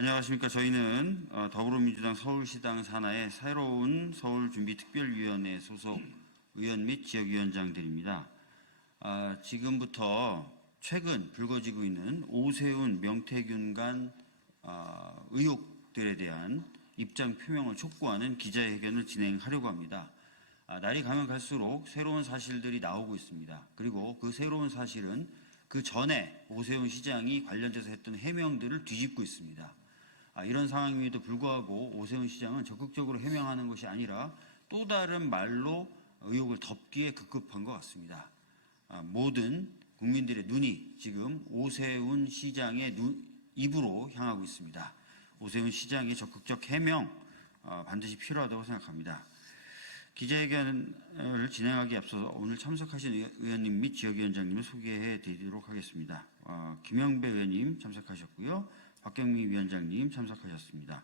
안녕하십니까. 저희는 더불어민주당 서울시당 산하의 새로운 서울준비특별위원회 소속 의원 및 지역위원장들입니다. 지금부터 최근 불거지고 있는 오세훈, 명태균 간 의혹들에 대한 입장 표명을 촉구하는 기자회견을 진행하려고 합니다. 날이 가면 갈수록 새로운 사실들이 나오고 있습니다. 그리고 그 새로운 사실은 그 전에 오세훈 시장이 관련돼서 했던 해명들을 뒤집고 있습니다. 이런 상황임에도 불구하고 오세훈 시장은 적극적으로 해명하는 것이 아니라 또 다른 말로 의혹을 덮기에 급급한 것 같습니다. 모든 국민들의 눈이 지금 오세훈 시장의 입으로 향하고 있습니다. 오세훈 시장의 적극적 해명 반드시 필요하다고 생각합니다. 기자회견을 진행하기에 앞서서 오늘 참석하신 의원님 및 지역위원장님을 소개해 드리도록 하겠습니다. 김영배 의원님 참석하셨고요. 박경미 위원장님 참석하셨습니다.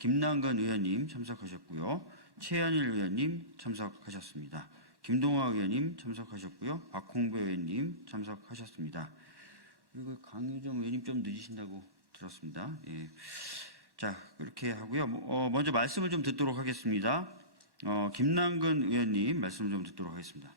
김남근 의원님 참석하셨고요. 최현일 의원님 참석하셨습니다. 김동화 의원님 참석하셨고요. 박홍배 의원님 참석하셨습니다. 그리고 강유정 의원님 좀 늦으신다고 들었습니다. 예. 자, 그렇게 하고요. 먼저 말씀을 좀 듣도록 하겠습니다. 김남근 의원님 말씀 좀 듣도록 하겠습니다.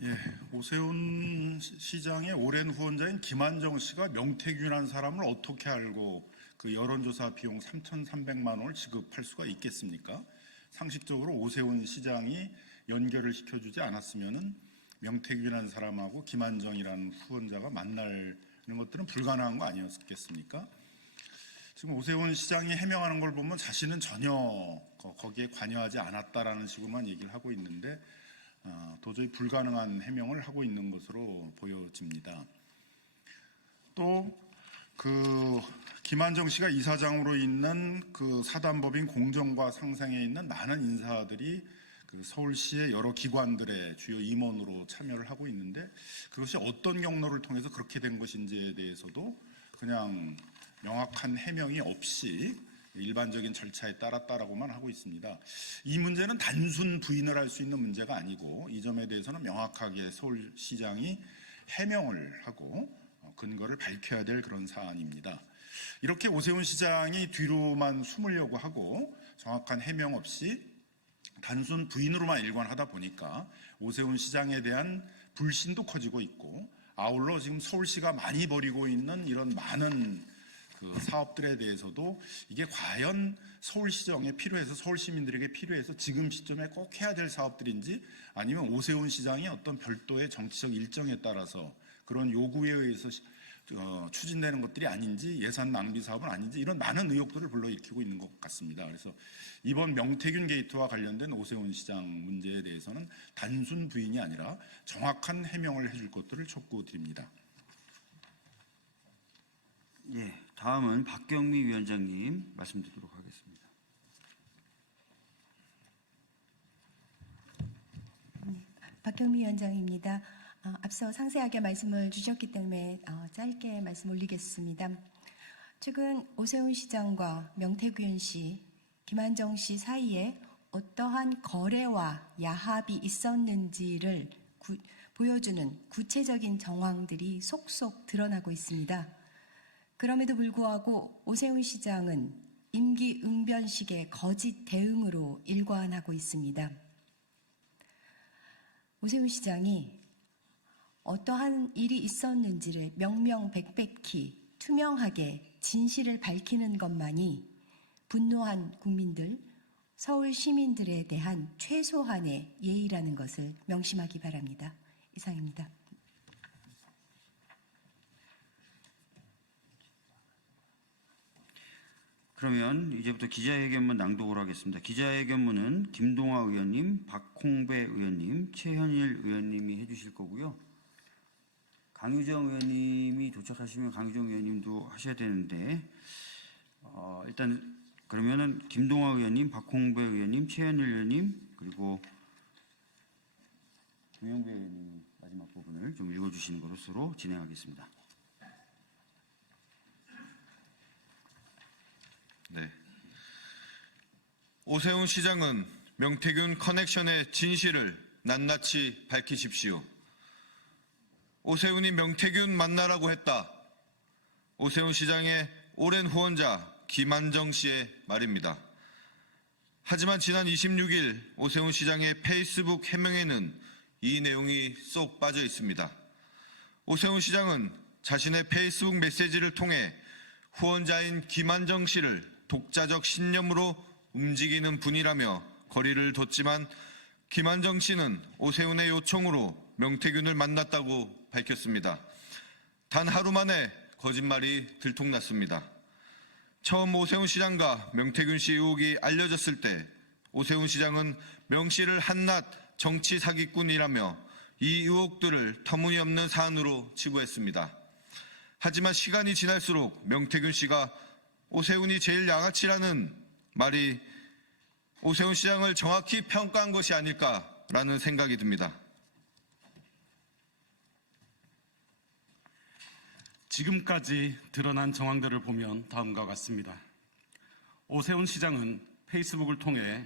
예, 오세훈 시장의 오랜 후원자인 김한정 씨가 명태균이라는 사람을 어떻게 알고 그 여론조사 비용 3,300만 원을 지급할 수가 있겠습니까? 상식적으로 오세훈 시장이 연결을 시켜주지 않았으면은 명태균이라는 사람하고 김한정이라는 후원자가 만나는 것들은 불가능한 거 아니었겠습니까? 지금 오세훈 시장이 해명하는 걸 보면 자신은 전혀 거기에 관여하지 않았다라는 식으로만 얘기를 하고 있는데 도저히 불가능한 해명을 하고 있는 것으로 보여집니다. 또 김한정 씨가 이사장으로 있는 그 사단법인 공정과 상생에 있는 많은 인사들이 그 서울시의 여러 기관들의 주요 임원으로 참여를 하고 있는데 그것이 어떤 경로를 통해서 그렇게 된 것인지에 대해서도 그냥 명확한 해명이 없이 일반적인 절차에 따랐다라고만 하고 있습니다. 이 문제는 단순 부인을 할 수 있는 문제가 아니고 이 점에 대해서는 명확하게 서울시장이 해명을 하고 근거를 밝혀야 될 그런 사안입니다. 이렇게 오세훈 시장이 뒤로만 숨으려고 하고 정확한 해명 없이 단순 부인으로만 일관하다 보니까 오세훈 시장에 대한 불신도 커지고 있고 아울러 지금 서울시가 많이 벌이고 있는 이런 많은 그 사업들에 대해서도 이게 과연 서울시정에 필요해서 서울 시민들에게 필요해서 지금 시점에 꼭 해야 될 사업들인지 아니면 오세훈 시장이 어떤 별도의 정치적 일정에 따라서 그런 요구에 의해서 추진되는 것들이 아닌지 예산 낭비 사업은 아닌지 이런 많은 의혹들을 불러일으키고 있는 것 같습니다. 그래서 이번 명태균 게이트와 관련된 오세훈 시장 문제에 대해서는 단순 부인이 아니라 정확한 해명을 해줄 것들을 촉구드립니다. 예, 다음은 박경미 위원장님 말씀 듣도록 하겠습니다. 박경미 위원장입니다. 앞서 상세하게 말씀을 주셨기 때문에 짧게 말씀 올리겠습니다. 최근 오세훈 시장과 명태균 씨, 김한정 씨 사이에 어떠한 거래와 야합이 있었는지를 보여주는 구체적인 정황들이 속속 드러나고 있습니다. 그럼에도 불구하고 오세훈 시장은 임기응변식의 거짓 대응으로 일관하고 있습니다. 오세훈 시장이 어떠한 일이 있었는지를 명명백백히 투명하게 진실을 밝히는 것만이 분노한 국민들, 서울 시민들에 대한 최소한의 예의라는 것을 명심하기 바랍니다. 이상입니다. 그러면 이제부터 기자회견문 낭독을 하겠습니다. 기자회견문은 김동화 의원님, 박홍배 의원님, 최현일 의원님이 해주실 거고요. 강유정 의원님이 도착하시면 강유정 의원님도 하셔야 되는데 일단 그러면은 김동화 의원님, 박홍배 의원님, 최현일 의원님 그리고 김영배 의원님 마지막 부분을 좀 읽어주시는 것으로 진행하겠습니다. 네. 오세훈 시장은 명태균 커넥션의 진실을 낱낱이 밝히십시오. 오세훈이 명태균 만나라고 했다. 오세훈 시장의 오랜 후원자 김한정 씨의 말입니다. 하지만 지난 26일 오세훈 시장의 페이스북 해명에는 이 내용이 쏙 빠져 있습니다. 오세훈 시장은 자신의 페이스북 메시지를 통해 후원자인 김한정 씨를 독자적 신념으로 움직이는 분이라며 거리를 뒀지만 김한정 씨는 오세훈의 요청으로 명태균을 만났다고 밝혔습니다. 단 하루 만에 거짓말이 들통났습니다. 처음 오세훈 시장과 명태균 씨 의혹이 알려졌을 때 오세훈 시장은 명 씨를 한낱 정치 사기꾼이라며 이 의혹들을 터무니없는 사안으로 치부했습니다. 하지만 시간이 지날수록 명태균 씨가 오세훈이 제일 양아치라는 말이 오세훈 시장을 정확히 평가한 것이 아닐까라는 생각이 듭니다. 지금까지 드러난 정황들을 보면 다음과 같습니다. 오세훈 시장은 페이스북을 통해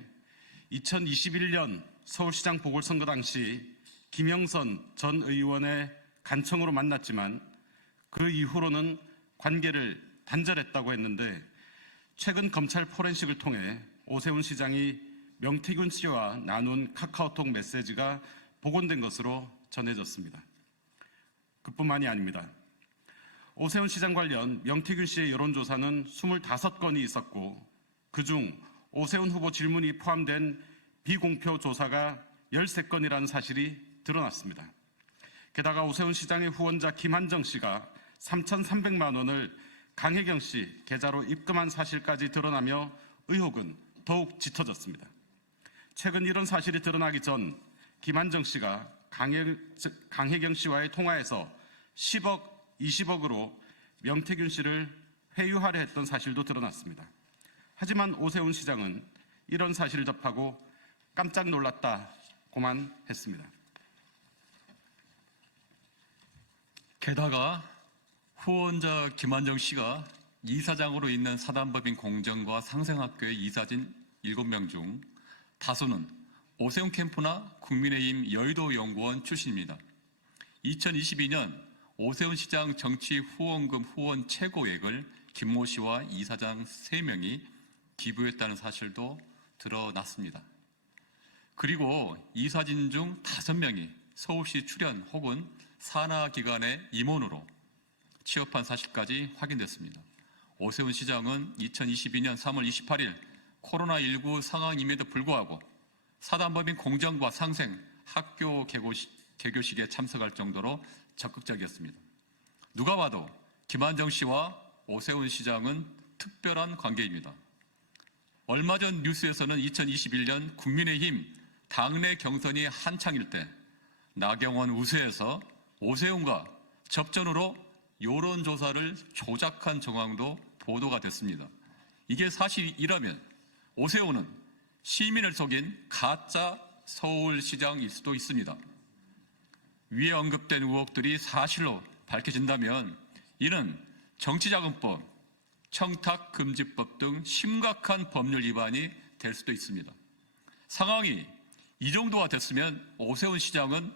2021년 서울시장 보궐선거 당시 김영선 전 의원의 간청으로 만났지만 그 이후로는 관계를 단절했다고 했는데 최근 검찰 포렌식을 통해 오세훈 시장이 명태균 씨와 나눈 카카오톡 메시지가 복원된 것으로 전해졌습니다. 그뿐만이 아닙니다. 오세훈 시장 관련 명태균 씨의 여론조사는 25건이 있었고 그중 오세훈 후보 질문이 포함된 비공표 조사가 13건이라는 사실이 드러났습니다. 게다가 오세훈 시장의 후원자 김한정 씨가 3,300만 원을 강혜경 씨 계좌로 입금한 사실까지 드러나며 의혹은 더욱 짙어졌습니다. 최근 이런 사실이 드러나기 전 김한정 씨가 강혜경 씨와의 통화에서 10억, 20억으로 명태균 씨를 회유하려 했던 사실도 드러났습니다. 하지만 오세훈 시장은 이런 사실을 접하고 깜짝 놀랐다고만 했습니다. 게다가 후원자 김한정 씨가 이사장으로 있는 사단법인 공정과 상생학교의 이사진 7명 중 다수는 오세훈 캠프나 국민의힘 여의도 연구원 출신입니다. 2022년 오세훈 시장 정치 후원금 후원 최고액을 김모 씨와 이사장 3명이 기부했다는 사실도 드러났습니다. 그리고 이사진 중 5명이 서울시 출연 혹은 산하기관의 임원으로 취업한 사실까지 확인됐습니다. 오세훈 시장은 2022년 3월 28일 코로나19 상황임에도 불구하고 사단법인 공정과 상생 학교 개교식에 참석할 정도로 적극적이었습니다. 누가 봐도 김한정 씨와 오세훈 시장은 특별한 관계입니다. 얼마 전 뉴스에서는 2021년 국민의힘 당내 경선이 한창일 때 나경원 우세에서 오세훈과 접전으로 여론조사를 조작한 정황도 보도가 됐습니다. 이게 사실이라면 오세훈은 시민을 속인 가짜 서울시장일 수도 있습니다. 위에 언급된 의혹들이 사실로 밝혀진다면 이는 정치자금법, 청탁금지법 등 심각한 법률 위반이 될 수도 있습니다. 상황이 이 정도가 됐으면 오세훈 시장은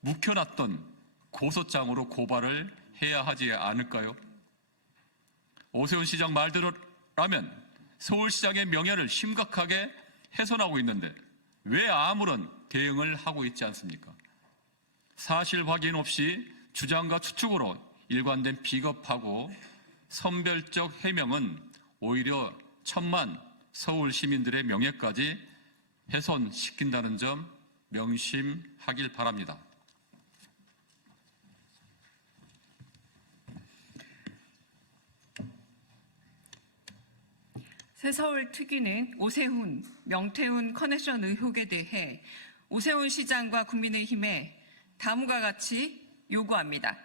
묵혀놨던 고소장으로 고발을 해야 하지 않을까요? 오세훈 시장 말대로라면 서울시장의 명예를 심각하게 훼손하고 있는데 왜 아무런 대응을 하고 있지 않습니까? 사실 확인 없이 주장과 추측으로 일관된 비겁하고 선별적 해명은 오히려 천만 서울 시민들의 명예까지 훼손시킨다는 점 명심하길 바랍니다. 새서울특위는 오세훈, 명태훈 커넥션 의혹에 대해 오세훈 시장과 국민의힘에 다음과 같이 요구합니다.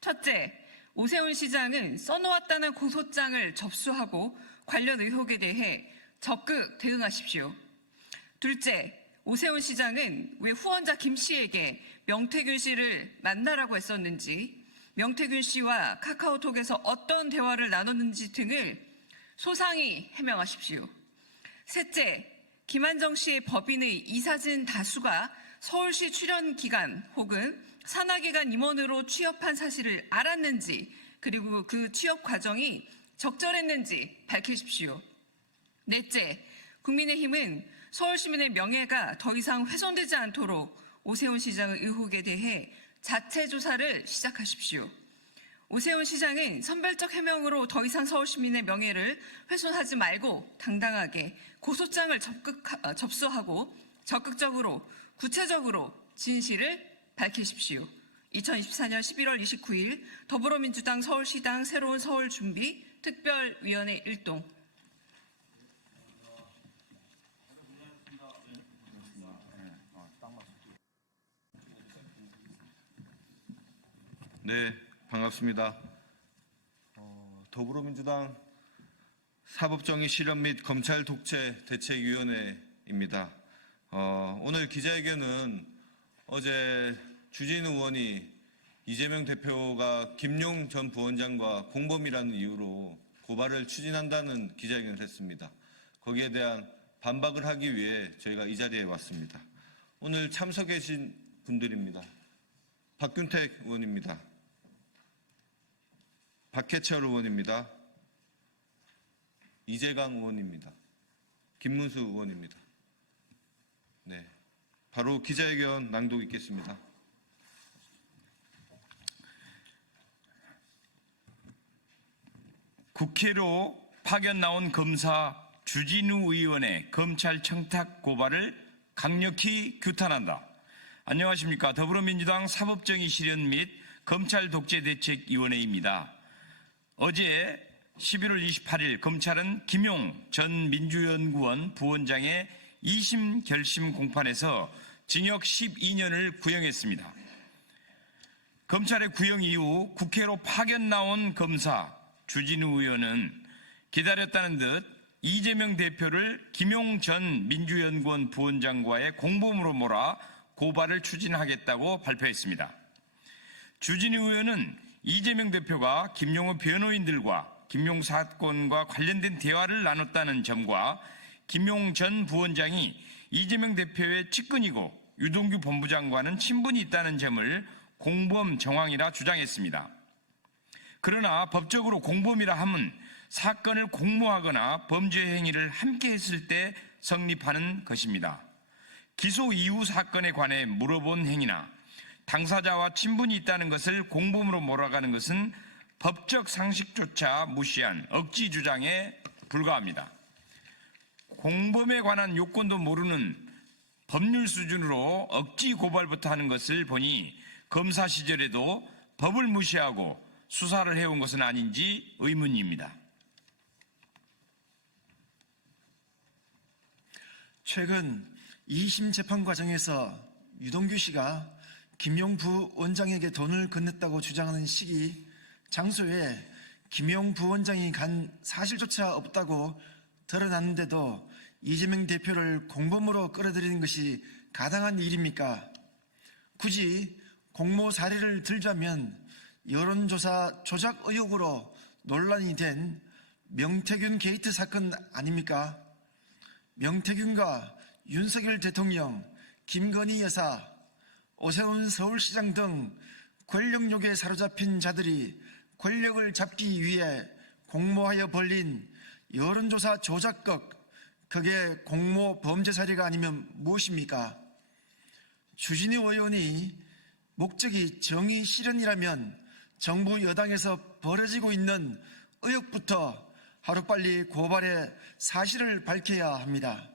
첫째, 오세훈 시장은 써놓았다는 고소장을 접수하고 관련 의혹에 대해 적극 대응하십시오. 둘째, 오세훈 시장은 왜 후원자 김 씨에게 명태균 씨를 만나라고 했었는지, 명태균 씨와 카카오톡에서 어떤 대화를 나눴는지 등을 소상히 해명하십시오. 셋째, 김한정 씨의 법인의 이사진 다수가 서울시 출연 기간 혹은 산하기관 임원으로 취업한 사실을 알았는지 그리고 그 취업 과정이 적절했는지 밝히십시오. 넷째, 국민의힘은 서울 시민의 명예가 더 이상 훼손되지 않도록 오세훈 시장의 의혹에 대해 자체 조사를 시작하십시오. 오세훈 시장은 선별적 해명으로 더 이상 서울 시민의 명예를 훼손하지 말고 당당하게 고소장을 접수하고 적극적으로 구체적으로 진실을 밝히십시오. 2024년 11월 29일 더불어민주당 서울시당 새로운 서울 준비 특별위원회 1동. 네, 반갑습니다. 더불어민주당 사법정의 실현 및 검찰 독재 대책위원회입니다. 오늘 기자회견은 어제 주진우 의원이 이재명 대표가 김용 전 부원장과 공범이라는 이유로 고발을 추진한다는 기자회견을 했습니다. 거기에 대한 반박을 하기 위해 저희가 이 자리에 왔습니다. 오늘 참석해 주신 분들입니다. 박균택 의원입니다. 박해철 의원입니다. 이재강 의원입니다. 김문수 의원입니다. 네, 바로 기자회견 낭독 있겠습니다. 국회로 파견 나온 검사 주진우 의원의 검찰 청탁 고발을 강력히 규탄한다. 안녕하십니까. 더불어민주당 사법정의 실현 및 검찰 독재 대책위원회입니다. 어제 11월 28일 검찰은 김용 전 민주연구원 부원장의 2심 결심 공판에서 징역 12년을 구형했습니다. 검찰의 구형 이후 국회로 파견 나온 검사 주진우 의원은 기다렸다는 듯 이재명 대표를 김용 전 민주연구원 부원장과의 공범으로 몰아 고발을 추진하겠다고 발표했습니다. 주진우 의원은 이재명 대표가 김용의 변호인들과 김용 사건과 관련된 대화를 나눴다는 점과 김용 전 부원장이 이재명 대표의 측근이고 유동규 본부장과는 친분이 있다는 점을 공범 정황이라 주장했습니다. 그러나 법적으로 공범이라 함은 사건을 공모하거나 범죄 행위를 함께 했을 때 성립하는 것입니다. 기소 이후 사건에 관해 물어본 행위나 당사자와 친분이 있다는 것을 공범으로 몰아가는 것은 법적 상식조차 무시한 억지 주장에 불과합니다. 공범에 관한 요건도 모르는 법률 수준으로 억지 고발부터 하는 것을 보니 검사 시절에도 법을 무시하고 수사를 해온 것은 아닌지 의문입니다. 최근 2심 재판 과정에서 유동규 씨가 김용 부원장에게 돈을 건넸다고 주장하는 시기, 장소에 김용 부원장이 간 사실조차 없다고 드러났는데도 이재명 대표를 공범으로 끌어들이는 것이 가당한 일입니까? 굳이 공모 사례를 들자면 여론조사 조작 의혹으로 논란이 된 명태균 게이트 사건 아닙니까? 명태균과 윤석열 대통령, 김건희 여사, 오세훈 서울시장 등 권력욕에 사로잡힌 자들이 권력을 잡기 위해 공모하여 벌린 여론조사 조작극, 그게 공모 범죄 사례가 아니면 무엇입니까? 주진우 의원이 목적이 정의 실현이라면 정부 여당에서 벌어지고 있는 의혹부터 하루빨리 고발해 사실을 밝혀야 합니다.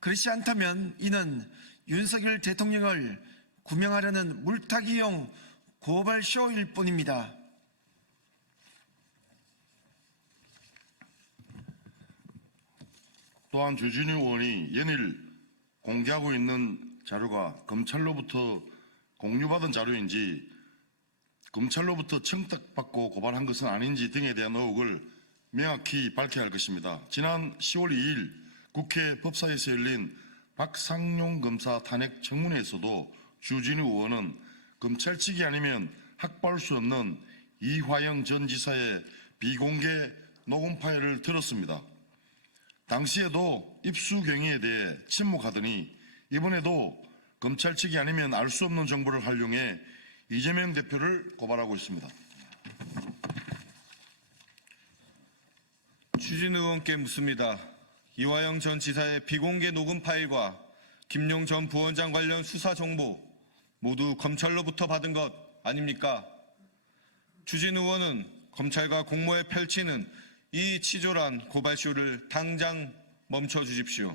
그렇지 않다면 이는 윤석열 대통령을 구명하려는 물타기용 고발쇼일 뿐입니다. 또한 주진우 의원이 연일 공개하고 있는 자료가 검찰로부터 공유받은 자료인지 검찰로부터 청탁받고 고발한 것은 아닌지 등에 대한 의혹을 명확히 밝혀야 할 것입니다. 지난 10월 2일 국회 법사위에서 열린 박상용 검사 탄핵 청문회에서도 주진우 의원은 검찰 측이 아니면 확보할 수 없는 이화영 전 지사의 비공개 녹음 파일을 들었습니다. 당시에도 입수 경위에 대해 침묵하더니 이번에도 검찰 측이 아니면 알 수 없는 정보를 활용해 이재명 대표를 고발하고 있습니다. 추진우 의원께 묻습니다. 이화영 전 지사의 비공개 녹음 파일과 김용 전 부원장 관련 수사 정보 모두 검찰로부터 받은 것 아닙니까? 추진우 의원은 검찰과 공모해 펼치는 이 치졸한 고발쇼를 당장 멈춰 주십시오.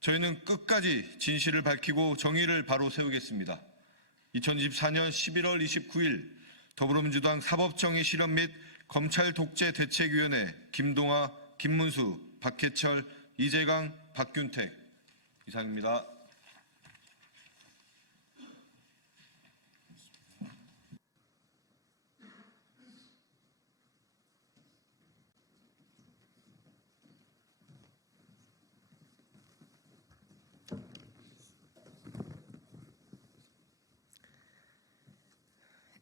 저희는 끝까지 진실을 밝히고 정의를 바로 세우겠습니다. 2024년 11월 29일 더불어민주당 사법정의 실현 및 검찰 독재 대책위원회 김동아, 김문수, 박해철, 이재강, 박균택 이상입니다.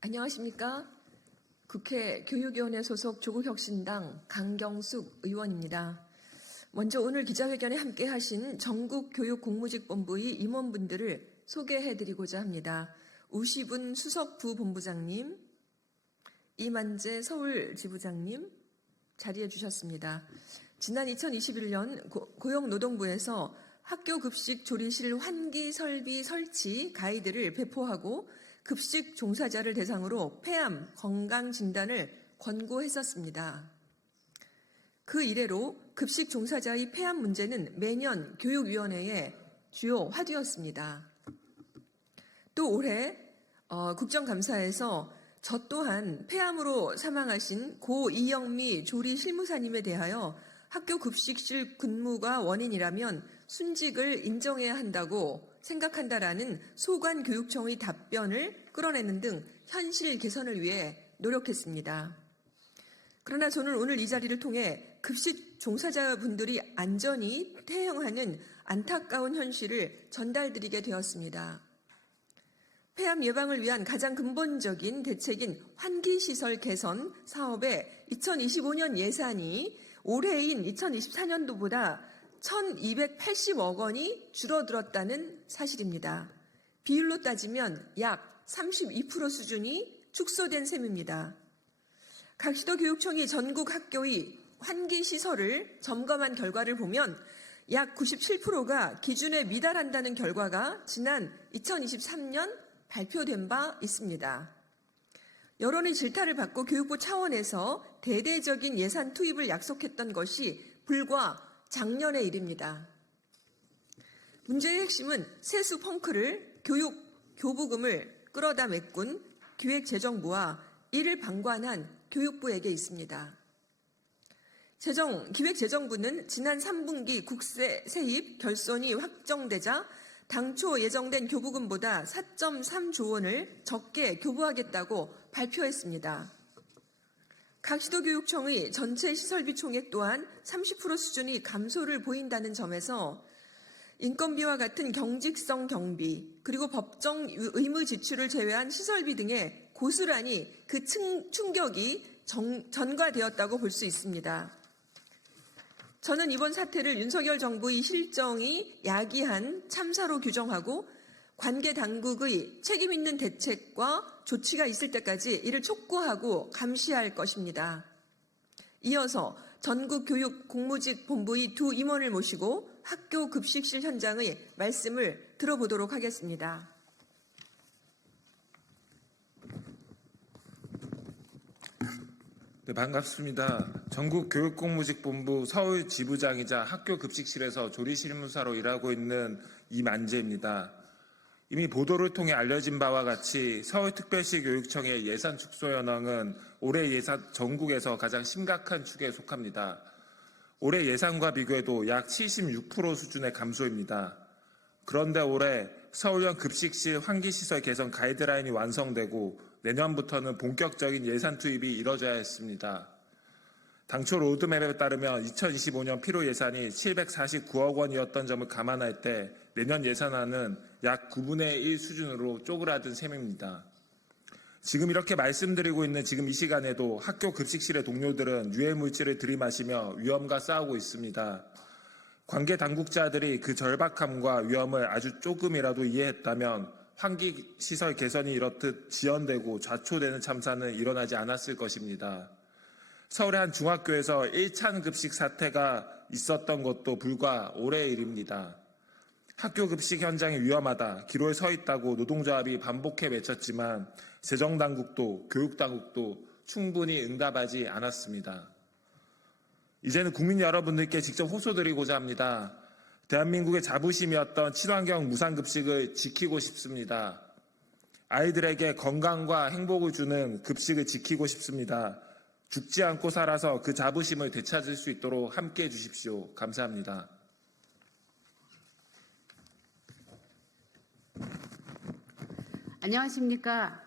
안녕하십니까? 국회 교육위원회 소속 조국혁신당 강경숙 의원입니다. 먼저 오늘 기자회견에 함께하신 전국교육공무직본부의 임원분들을 소개해드리고자 합니다. 우시분 수석부본부장님, 이만재 서울지부장님 자리해 주셨습니다. 지난 2021년 고용노동부에서 학교급식 조리실 환기 설비 설치 가이드를 배포하고 급식 종사자를 대상으로 폐암 건강 진단을 권고했었습니다. 그 이래로 급식 종사자의 폐암 문제는 매년 교육위원회의 주요 화두였습니다. 또 올해 국정감사에서 저 또한 폐암으로 사망하신 고 이영미 조리 실무사님에 대하여 학교 급식실 근무가 원인이라면 순직을 인정해야 한다고 생각한다라는 소관교육청의 답변을 끌어내는 등 현실 개선을 위해 노력했습니다. 그러나 저는 오늘 이 자리를 통해 급식 종사자분들이 안전히 퇴행하는 안타까운 현실을 전달드리게 되었습니다. 폐암 예방을 위한 가장 근본적인 대책인 환기시설 개선 사업의 2025년 예산이 올해인 2024년도보다 1,280억 원이 줄어들었다는 사실입니다. 비율로 따지면 약 32% 수준이 축소된 셈입니다. 각 시도교육청이 전국 학교의 환기시설을 점검한 결과를 보면 약 97%가 기준에 미달한다는 결과가 지난 2023년 발표된 바 있습니다. 여론의 질타를 받고 교육부 차원에서 대대적인 예산 투입을 약속했던 것이 불과 작년의 일입니다. 문제의 핵심은 세수 펑크를 교부금을 끌어다 메꾼 기획재정부와 이를 방관한 교육부에게 있습니다. 기획재정부는 지난 3분기 국세 세입 결손이 확정되자 당초 예정된 교부금보다 4.3조 원을 적게 교부하겠다고 발표했습니다. 각 시도교육청의 전체 시설비 총액 또한 30% 수준이 감소를 보인다는 점에서 인건비와 같은 경직성 경비 그리고 법정 의무 지출을 제외한 시설비 등의 고스란히 그 충격이 전가되었다고 볼 수 있습니다. 저는 이번 사태를 윤석열 정부의 실정이 야기한 참사로 규정하고 관계 당국의 책임 있는 대책과 조치가 있을 때까지 이를 촉구하고 감시할 것입니다. 이어서 전국교육공무직본부의 두 임원을 모시고 학교 급식실 현장의 말씀을 들어보도록 하겠습니다. 네, 반갑습니다. 전국교육공무직본부 서울지부장이자 학교 급식실에서 조리실무사로 일하고 있는 이만재입니다. 이미 보도를 통해 알려진 바와 같이 서울특별시 교육청의 예산 축소 현황은 올해 예산 전국에서 가장 심각한 축에 속합니다. 올해 예산과 비교해도 약 76% 수준의 감소입니다. 그런데 올해 서울형 급식실 환기시설 개선 가이드라인이 완성되고 내년부터는 본격적인 예산 투입이 이뤄져야 했습니다. 당초 로드맵에 따르면 2025년 필요 예산이 749억 원이었던 점을 감안할 때 내년 예산안은 약 9분의 1 수준으로 쪼그라든 셈입니다. 지금 이렇게 말씀드리고 있는 지금 이 시간에도 학교 급식실의 동료들은 유해물질을 들이마시며 위험과 싸우고 있습니다. 관계 당국자들이 그 절박함과 위험을 아주 조금이라도 이해했다면 환기시설 개선이 이렇듯 지연되고 좌초되는 참사는 일어나지 않았을 것입니다. 서울의 한 중학교에서 일찬급식 사태가 있었던 것도 불과 올해의 일입니다. 학교 급식 현장이 위험하다, 기로에 서 있다고 노동조합이 반복해 외쳤지만 재정당국도 교육당국도 충분히 응답하지 않았습니다. 이제는 국민 여러분들께 직접 호소드리고자 합니다. 대한민국의 자부심이었던 친환경 무상급식을 지키고 싶습니다. 아이들에게 건강과 행복을 주는 급식을 지키고 싶습니다. 죽지 않고 살아서 그 자부심을 되찾을 수 있도록 함께해 주십시오. 감사합니다. 안녕하십니까.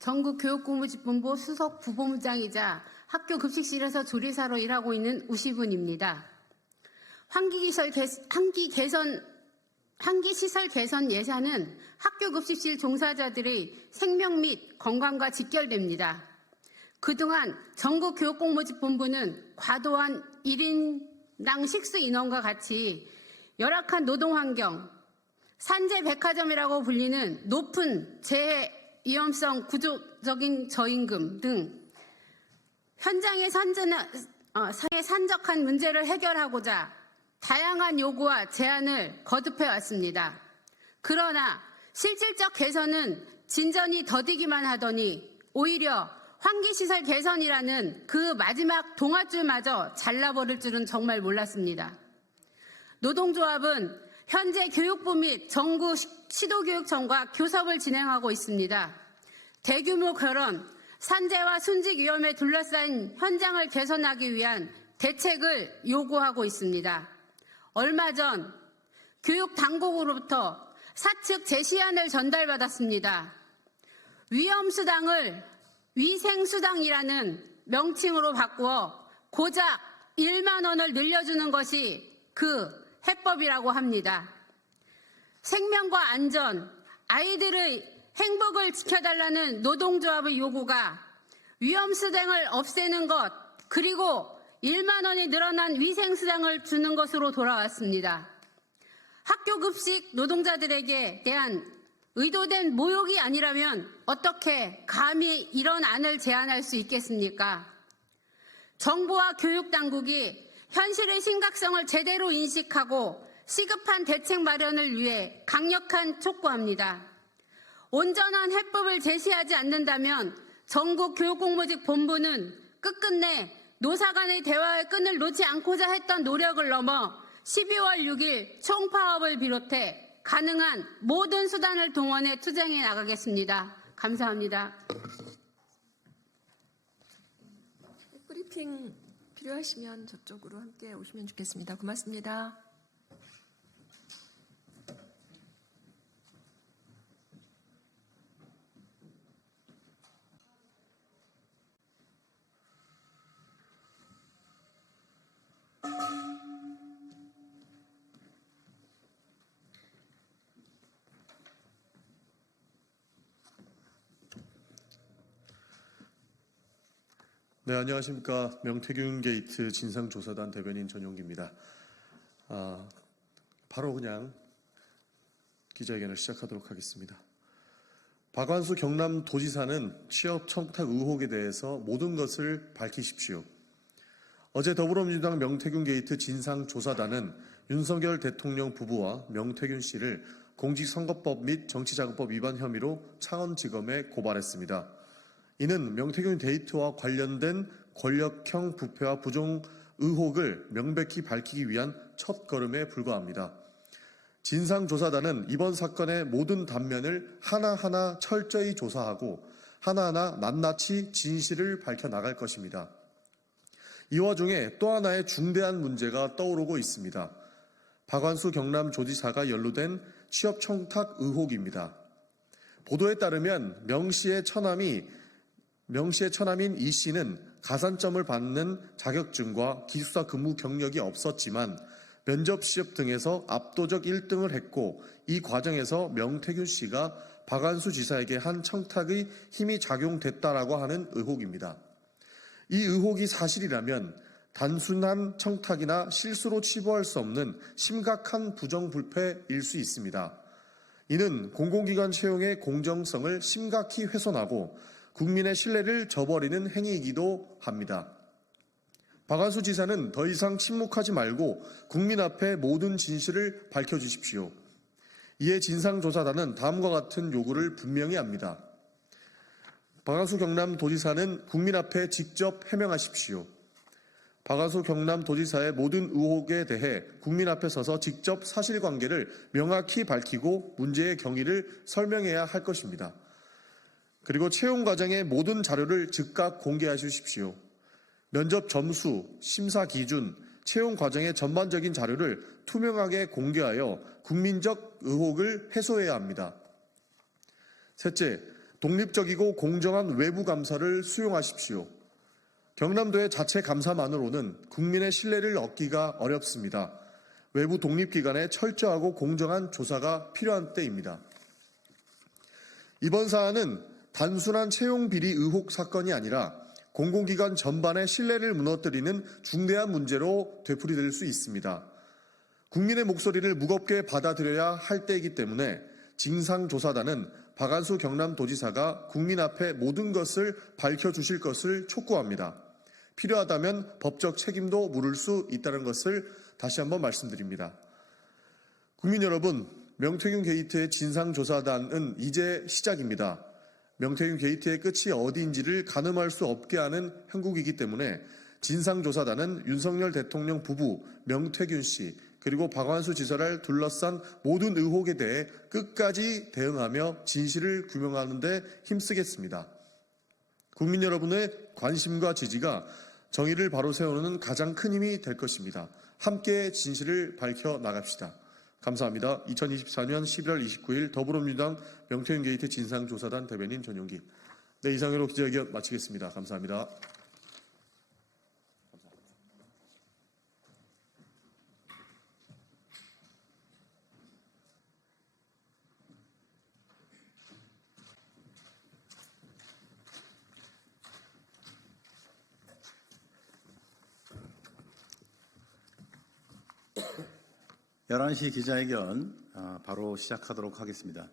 전국교육공무집본부 수석 부본부장이자 학교 급식실에서 조리사로 일하고 있는 우시분입니다. 환기시설 개선 예산은 학교 급식실 종사자들의 생명 및 건강과 직결됩니다. 그동안 전국교육공무집본부는 과도한 1인당 식수 인원과 같이 열악한 노동환경, 산재백화점이라고 불리는 높은 재해 위험성 구조적인 저임금 등 현장의 산적한 문제를 해결하고자 다양한 요구와 제안을 거듭해왔습니다. 그러나 실질적 개선은 진전이 더디기만 하더니 오히려 환기시설 개선이라는 그 마지막 동아줄마저 잘라버릴 줄은 정말 몰랐습니다. 노동조합은 현재 교육부 및 정부 시도교육청과 교섭을 진행하고 있습니다. 대규모 결혼, 산재와 순직 위험에 둘러싸인 현장을 개선하기 위한 대책을 요구하고 있습니다. 얼마 전 교육당국으로부터 사측 제시안을 전달받았습니다. 위험수당을 위생수당이라는 명칭으로 바꾸어 고작 1만 원을 늘려주는 것이 그 해법이라고 합니다. 생명과 안전, 아이들의 행복을 지켜달라는 노동조합의 요구가 위험수당을 없애는 것, 그리고 1만 원이 늘어난 위생수당을 주는 것으로 돌아왔습니다. 학교급식 노동자들에게 대한 의도된 모욕이 아니라면 어떻게 감히 이런 안을 제안할 수 있겠습니까? 정부와 교육당국이 현실의 심각성을 제대로 인식하고 시급한 대책 마련을 위해 강력한 촉구합니다. 온전한 해법을 제시하지 않는다면 전국교육공무직본부는 끝끝내 노사 간의 대화의 끈을 놓지 않고자 했던 노력을 넘어 12월 6일 총파업을 비롯해 가능한 모든 수단을 동원해 투쟁해 나가겠습니다. 감사합니다. 브리핑 필요하시면 저쪽으로 함께 오시면 좋겠습니다. 고맙습니다. 네, 안녕하십니까. 명태균 게이트 진상조사단 대변인 전용기입니다. 바로 그냥 기자회견을 시작하도록 하겠습니다. 박완수 경남도지사는 취업 청탁 의혹에 대해서 모든 것을 밝히십시오. 어제 더불어민주당 명태균 게이트 진상조사단은 윤석열 대통령 부부와 명태균 씨를 공직선거법 및 정치자금법 위반 혐의로 창원지검에 고발했습니다. 이는 명태균 게이트와 관련된 권력형 부패와 부정 의혹을 명백히 밝히기 위한 첫걸음에 불과합니다. 진상조사단은 이번 사건의 모든 단면을 하나하나 철저히 조사하고 하나하나 낱낱이 진실을 밝혀나갈 것입니다. 이 와중에 또 하나의 중대한 문제가 떠오르고 있습니다. 박완수 경남도지사가 연루된 취업 청탁 의혹입니다. 보도에 따르면 명시의 처남인 이 씨는 가산점을 받는 자격증과 기숙사 근무 경력이 없었지만 면접 시험 등에서 압도적 1등을 했고 이 과정에서 명태균 씨가 박완수 지사에게 한 청탁의 힘이 작용됐다라고 하는 의혹입니다. 이 의혹이 사실이라면 단순한 청탁이나 실수로 치부할 수 없는 심각한 부정불패일 수 있습니다. 이는 공공기관 채용의 공정성을 심각히 훼손하고 국민의 신뢰를 저버리는 행위이기도 합니다. 박한수 지사는 더 이상 침묵하지 말고 국민 앞에 모든 진실을 밝혀주십시오. 이에 진상조사단은 다음과 같은 요구를 분명히 합니다. 박한수 경남도지사는 국민 앞에 직접 해명하십시오. 박한수 경남도지사의 모든 의혹에 대해 국민 앞에 서서 직접 사실관계를 명확히 밝히고 문제의 경위를 설명해야 할 것입니다. 그리고 채용 과정의 모든 자료를 즉각 공개해 주십시오. 면접 점수, 심사 기준, 채용 과정의 전반적인 자료를 투명하게 공개하여 국민적 의혹을 해소해야 합니다. 셋째, 독립적이고 공정한 외부 감사를 수용하십시오. 경남도의 자체 감사만으로는 국민의 신뢰를 얻기가 어렵습니다. 외부 독립기관의 철저하고 공정한 조사가 필요한 때입니다. 이번 사안은 단순한 채용 비리 의혹 사건이 아니라 공공기관 전반의 신뢰를 무너뜨리는 중대한 문제로 되풀이될 수 있습니다. 국민의 목소리를 무겁게 받아들여야 할 때이기 때문에 진상조사단은 박한수 경남도지사가 국민 앞에 모든 것을 밝혀주실 것을 촉구합니다. 필요하다면 법적 책임도 물을 수 있다는 것을 다시 한번 말씀드립니다. 국민 여러분, 명태균 게이트의 진상조사단은 이제 시작입니다. 명태균 게이트의 끝이 어디인지를 가늠할 수 없게 하는 형국이기 때문에 진상조사단은 윤석열 대통령 부부 명태균 씨 그리고 박한수 지사를 둘러싼 모든 의혹에 대해 끝까지 대응하며 진실을 규명하는 데 힘쓰겠습니다. 국민 여러분의 관심과 지지가 정의를 바로 세우는 가장 큰 힘이 될 것입니다. 함께 진실을 밝혀 나갑시다. 감사합니다. 2024년 11월 29일 더불어민주당 명태균 게이트 진상조사단 대변인 전용기. 네, 이상으로 기자회견 마치겠습니다. 감사합니다. 열한 시 기자회견 바로 시작하도록 하겠습니다.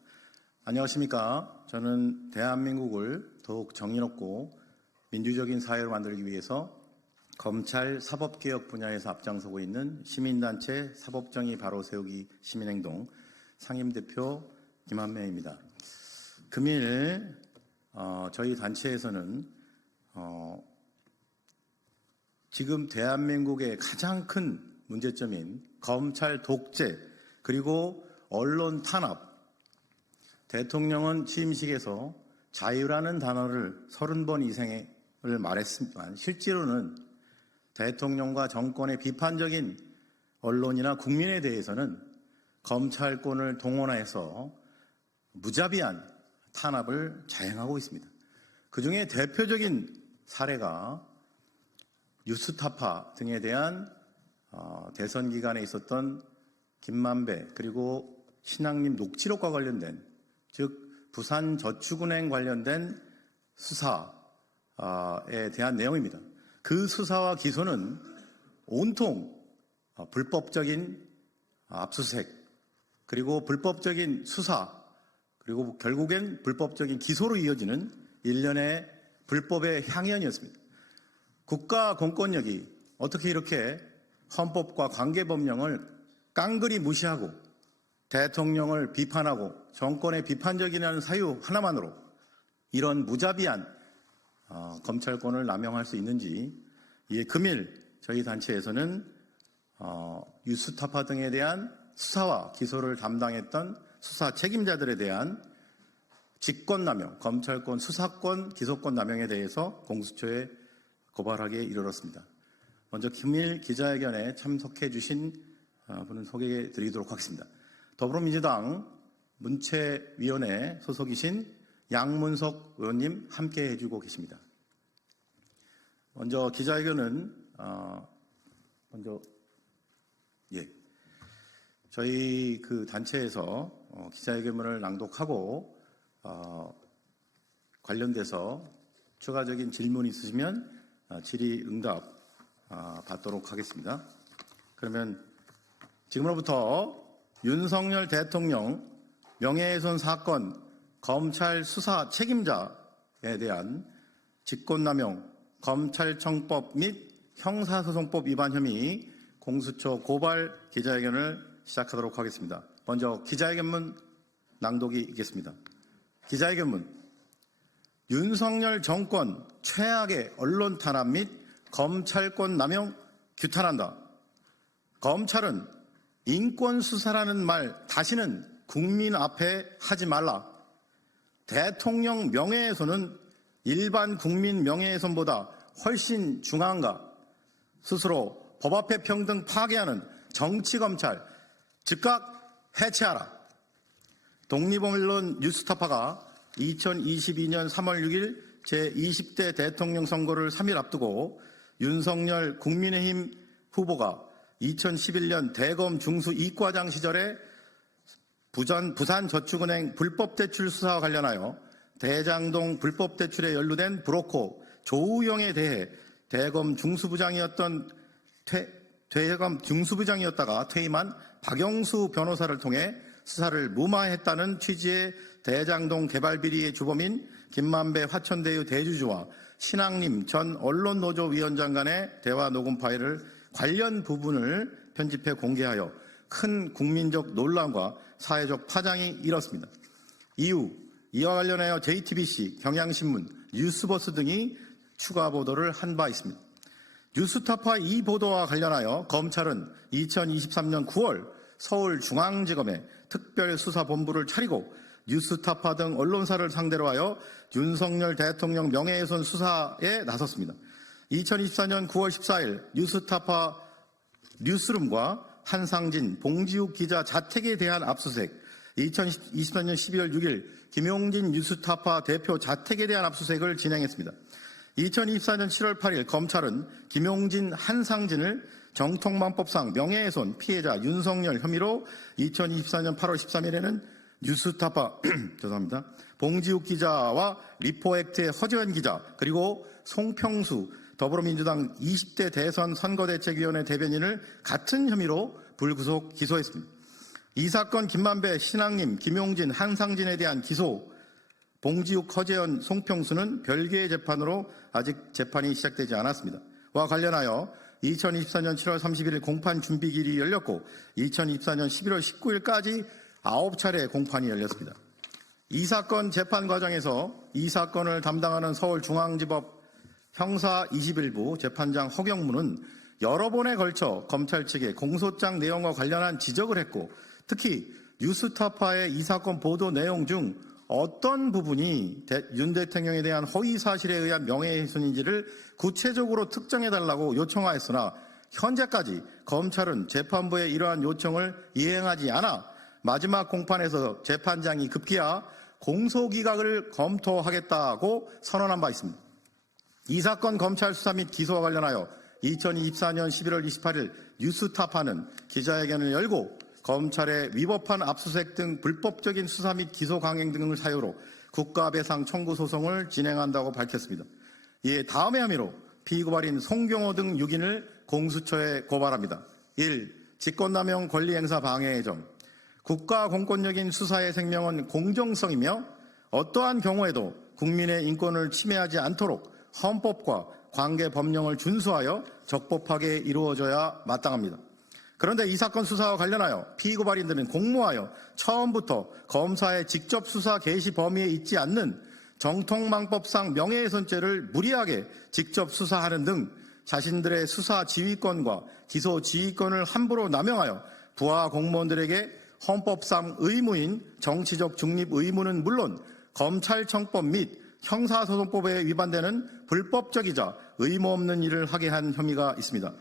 안녕하십니까. 저는 대한민국을 더욱 정의롭고 민주적인 사회를 만들기 위해서 검찰 사법개혁 분야에서 앞장서고 있는 시민단체 사법정의 바로 세우기 시민행동 상임대표 김한명입니다. 금일 저희 단체에서는 지금 대한민국의 가장 큰 문제점인 검찰 독재 그리고 언론 탄압, 대통령은 취임식에서 자유라는 단어를 30번 이상을 말했지만 실제로는 대통령과 정권의 비판적인 언론이나 국민에 대해서는 검찰권을 동원해서 무자비한 탄압을 자행하고 있습니다. 그중에 대표적인 사례가 뉴스타파 등에 대한 대선 기간에 있었던 김만배 그리고 신앙림 녹취록과 관련된 즉 부산저축은행 관련된 수사에 대한 내용입니다. 그 수사와 기소는 온통 불법적인 압수수색 그리고 불법적인 수사 그리고 결국엔 불법적인 기소로 이어지는 일련의 불법의 향연이었습니다. 국가 공권력이 어떻게 이렇게 헌법과 관계법령을 깡그리 무시하고 대통령을 비판하고 정권의 비판적이라는 사유 하나만으로 이런 무자비한 검찰권을 남용할 수 있는지 이에 금일 저희 단체에서는 뉴스타파 등에 대한 수사와 기소를 담당했던 수사 책임자들에 대한 직권남용, 검찰권, 수사권, 기소권 남용에 대해서 공수처에 고발하기에 이르렀습니다. 먼저 금일 기자회견에 참석해 주신 분을 소개해 드리도록 하겠습니다. 더불어민주당 문체위원회 소속이신 양문석 의원님 함께 해주고 계십니다. 먼저 기자회견은 저희 그 단체에서 기자회견문을 낭독하고 관련돼서 추가적인 질문 있으시면 질의응답 받도록 하겠습니다. 그러면 지금으로부터 윤석열 대통령 명예훼손 사건 검찰 수사 책임자에 대한 직권남용, 검찰청법 및 형사소송법 위반 혐의 공수처 고발 기자회견을 시작하도록 하겠습니다. 먼저 기자회견문 낭독이 있겠습니다. 기자회견문. 윤석열 정권 최악의 언론 탄압 및 검찰권 남용 규탄한다. 검찰은 인권 수사라는 말 다시는 국민 앞에 하지 말라. 대통령 명예훼손은 일반 국민 명예훼손보다 훨씬 중한가. 스스로 법 앞의 평등 파괴하는 정치검찰 즉각 해체하라. 독립언론 뉴스타파가 2022년 3월 6일 제20대 대통령 선거를 3일 앞두고 윤석열 국민의힘 후보가 2011년 대검 중수 이과장 시절에 부산저축은행 불법대출 수사와 관련하여 대장동 불법대출에 연루된 브로커 조우영에 대해 대검 중수부장이었다가 퇴임한 박영수 변호사를 통해 수사를 무마했다는 취지의 대장동 개발비리의 주범인 김만배 화천대유 대주주와 신앙림 전 언론노조 위원장 간의 대화 녹음 파일을 관련 부분을 편집해 공개하여 큰 국민적 논란과 사회적 파장이 일었습니다. 이후 이와 관련하여 JTBC, 경향신문, 뉴스버스 등이 추가 보도를 한 바 있습니다. 뉴스타파 이 보도와 관련하여 검찰은 2023년 9월 서울중앙지검에 특별수사본부를 차리고 뉴스타파 등 언론사를 상대로 하여 윤석열 대통령 명예훼손 수사에 나섰습니다. 2024년 9월 14일 뉴스타파 뉴스룸과 한상진, 봉지욱 기자 자택에 대한 압수수색, 2024년 12월 6일 김용진 뉴스타파 대표 자택에 대한 압수수색을 진행했습니다. 2024년 7월 8일 검찰은 김용진, 한상진을 정통망법상 명예훼손 피해자 윤석열 혐의로 2024년 8월 13일에는 뉴스타파 죄송합니다. 봉지욱 기자와 리포액트의 허재현 기자 그리고 송평수 더불어민주당 20대 대선 선거대책위원회 대변인을 같은 혐의로 불구속 기소했습니다. 이 사건 김만배, 신앙림, 김용진, 한상진에 대한 기소, 봉지욱, 허재현, 송평수는 별개의 재판으로 아직 재판이 시작되지 않았습니다. 와 관련하여 2024년 7월 31일 공판 준비기일이 열렸고 2024년 11월 19일까지 9차례 공판이 열렸습니다. 이 사건 재판 과정에서 이 사건을 담당하는 서울중앙지법 형사 21부 재판장 허경무는 여러 번에 걸쳐 검찰 측에 공소장 내용과 관련한 지적을 했고 특히 뉴스타파의 이 사건 보도 내용 중 어떤 부분이 윤 대통령에 대한 허위 사실에 의한 명예훼손인지를 구체적으로 특정해달라고 요청하였으나 현재까지 검찰은 재판부의 이러한 요청을 이행하지 않아 마지막 공판에서 재판장이 급기야 공소기각을 검토하겠다고 선언한 바 있습니다. 이 사건 검찰 수사 및 기소와 관련하여 2024년 11월 28일 뉴스타파는 기자회견을 열고 검찰의 위법한 압수수색 등 불법적인 수사 및 기소 강행 등을 사유로 국가배상 청구 소송을 진행한다고 밝혔습니다. 이에 다음의 혐의로 피고발인 송경호 등 6인을 공수처에 고발합니다. 1. 직권남용 권리행사 방해의 점. 국가 공권력인 수사의 생명은 공정성이며 어떠한 경우에도 국민의 인권을 침해하지 않도록 헌법과 관계 법령을 준수하여 적법하게 이루어져야 마땅합니다. 그런데 이 사건 수사와 관련하여 피고발인들은 공모하여 처음부터 검사의 직접 수사 개시 범위에 있지 않는 정통망법상 명예훼손죄를 무리하게 직접 수사하는 등 자신들의 수사 지휘권과 기소 지휘권을 함부로 남용하여 부하 공무원들에게 헌법상 의무인 정치적 중립 의무는 물론 검찰청법 및 형사소송법에 위반되는 불법적이자 의무 없는 일을 하게 한 혐의가 있습니다.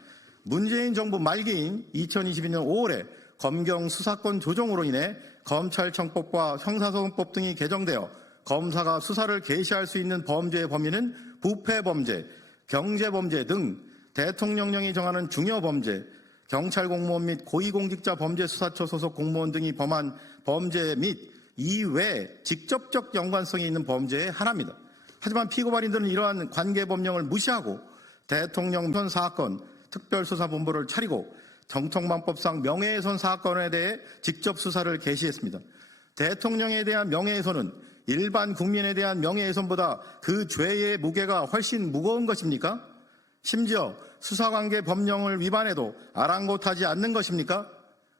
문재인 정부 말기인 2022년 5월에 검경 수사권 조정으로 인해 검찰청법과 형사소송법 등이 개정되어 검사가 수사를 개시할 수 있는 범죄의 범위는 부패범죄, 경제범죄 등 대통령령이 정하는 중요범죄, 경찰 공무원 및 고위공직자 범죄수사처 소속 공무원 등이 범한 범죄 및 이외에 직접적 연관성이 있는 범죄의 하나입니다. 하지만 피고발인들은 이러한 관계법령을 무시하고 대통령 전 사건 특별수사본부를 차리고 정통망법상 명예훼손 사건에 대해 직접 수사를 개시했습니다. 대통령에 대한 명예훼손은 일반 국민에 대한 명예훼손보다 그 죄의 무게가 훨씬 무거운 것입니까? 심지어 수사관계 법령을 위반해도 아랑곳하지 않는 것입니까?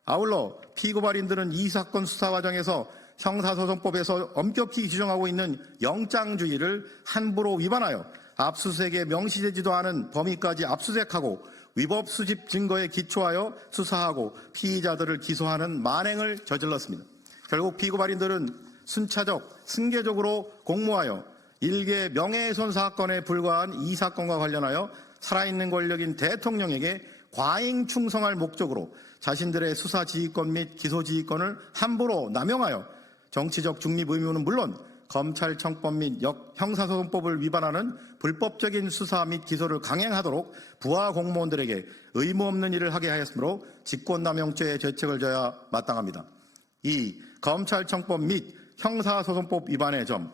아울러 피고발인들은 이 사건 수사 과정에서 형사소송법에서 엄격히 규정하고 있는 영장주의를 함부로 위반하여 압수수색에 명시되지도 않은 범위까지 압수수색하고 위법 수집 증거에 기초하여 수사하고 피의자들을 기소하는 만행을 저질렀습니다. 결국 피고발인들은 순차적, 승계적으로 공모하여 일개 명예훼손 사건에 불과한 이 사건과 관련하여 살아있는 권력인 대통령에게 과잉 충성할 목적으로 자신들의 수사 지휘권 및 기소 지휘권을 함부로 남용하여 정치적 중립 의무는 물론 검찰청법 및 형사소송법을 위반하는 불법적인 수사 및 기소를 강행하도록 부하 공무원들에게 의무 없는 일을 하게 하였으므로 직권남용죄의 죄책을 져야 마땅합니다. 이 검찰청법 및 형사소송법 위반의 점,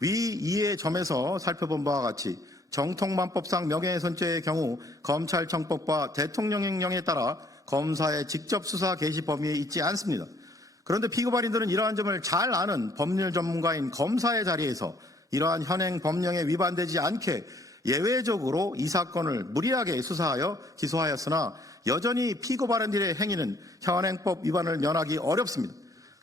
위 이의 점에서 살펴본 바와 같이 정통만법상 명예훼손죄의 경우 검찰청법과 대통령령에 따라 검사의 직접 수사 개시 범위에 있지 않습니다. 그런데 피고발인들은 이러한 점을 잘 아는 법률 전문가인 검사의 자리에서 이러한 현행 법령에 위반되지 않게 예외적으로 이 사건을 무리하게 수사하여 기소하였으나 여전히 피고발인들의 행위는 현행법 위반을 면하기 어렵습니다.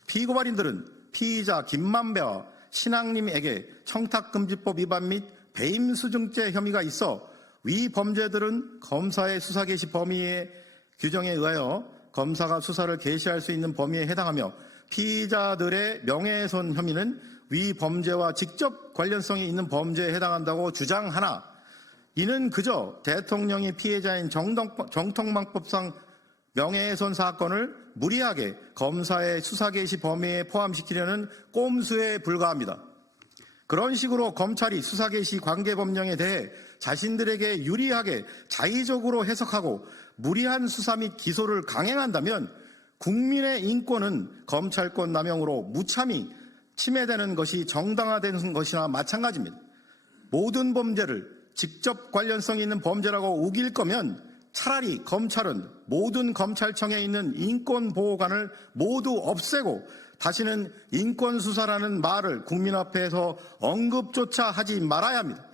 피고발인들은 피의자 김만배와 신앙님에게 청탁금지법 위반 및 배임수증죄 혐의가 있어 위 범죄들은 검사의 수사 개시 범위의 규정에 의하여 검사가 수사를 개시할 수 있는 범위에 해당하며 피의자들의 명예훼손 혐의는 위 범죄와 직접 관련성이 있는 범죄에 해당한다고 주장하나 이는 그저 대통령이 피해자인 정통망법상 명예훼손 사건을 무리하게 검사의 수사 개시 범위에 포함시키려는 꼼수에 불과합니다. 그런 식으로 검찰이 수사 개시 관계 법령에 대해 자신들에게 유리하게 자의적으로 해석하고 무리한 수사 및 기소를 강행한다면 국민의 인권은 검찰권 남용으로 무참히 침해되는 것이 정당화되는 것이나 마찬가지입니다. 모든 범죄를 직접 관련성이 있는 범죄라고 우길 거면 차라리 검찰은 모든 검찰청에 있는 인권보호관을 모두 없애고 다시는 인권수사라는 말을 국민 앞에서 언급조차 하지 말아야 합니다.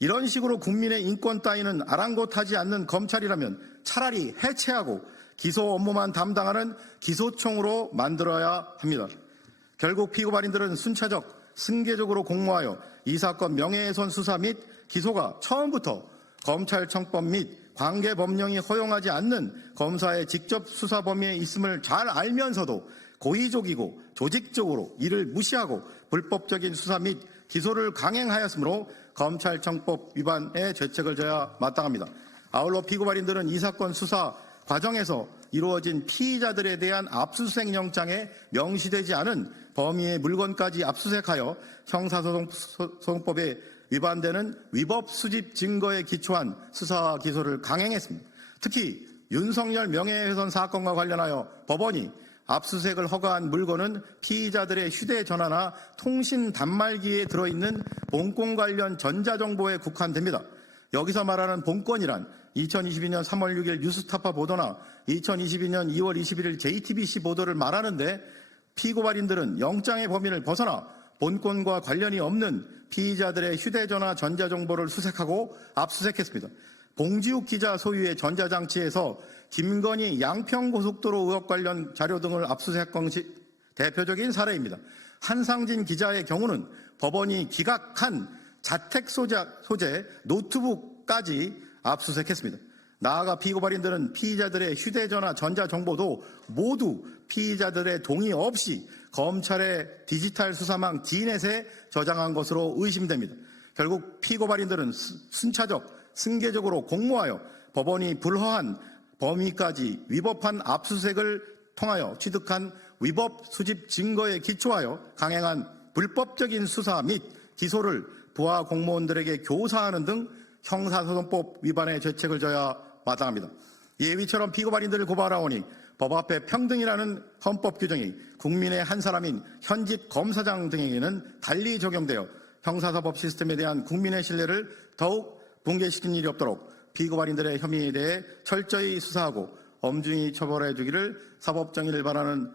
이런 식으로 국민의 인권 따위는 아랑곳하지 않는 검찰이라면 차라리 해체하고 기소 업무만 담당하는 기소청으로 만들어야 합니다. 결국 피고발인들은 순차적, 승계적으로 공모하여 이 사건 명예훼손 수사 및 기소가 처음부터 검찰청법 및 관계법령이 허용하지 않는 검사의 직접 수사 범위에 있음을 잘 알면서도 고의적이고 조직적으로 이를 무시하고 불법적인 수사 및 기소를 강행하였으므로 검찰청법 위반의 죄책을 져야 마땅합니다. 아울러 피고발인들은 이 사건 수사 과정에서 이루어진 피의자들에 대한 압수수색 영장에 명시되지 않은 범위의 물건까지 압수수색하여 형사소송법에 위반되는 위법 수집 증거에 기초한 수사와 기소를 강행했습니다. 특히 윤석열 명예훼손 사건과 관련하여 법원이 압수수색을 허가한 물건은 피의자들의 휴대전화나 통신 단말기에 들어있는 본건 관련 전자정보에 국한됩니다. 여기서 말하는 본건이란 2022년 3월 6일 뉴스타파 보도나 2022년 2월 21일 JTBC 보도를 말하는데 피고발인들은 영장의 범위를 벗어나 본건과 관련이 없는 피의자들의 휴대전화 전자정보를 수색하고 압수수색했습니다. 봉지욱 기자 소유의 전자장치에서 김건희 양평고속도로 의혹 관련 자료 등을 압수수색한 것이 대표적인 사례입니다. 한상진 기자의 경우는 법원이 기각한 자택 소재 노트북까지 압수수색했습니다. 나아가 피고발인들은 피의자들의 휴대전화 전자정보도 모두 피의자들의 동의 없이 검찰의 디지털 수사망 D넷에 저장한 것으로 의심됩니다. 결국 피고발인들은 순차적, 승계적으로 공모하여 법원이 불허한 범위까지 위법한 압수수색을 통하여 취득한 위법 수집 증거에 기초하여 강행한 불법적인 수사 및 기소를 부하 공무원들에게 교사하는 등 형사소송법 위반의 죄책을 져야 마땅합니다. 예위처럼 피고발인들을 고발하오니 법 앞에 평등이라는 헌법 규정이 국민의 한 사람인 현직 검사장 등에게는 달리 적용되어 형사사법 시스템에 대한 국민의 신뢰를 더욱 붕괴시키는 일이 없도록 피고발인들의 혐의에 대해 철저히 수사하고 엄중히 처벌해 주기를 사법정의를 바라는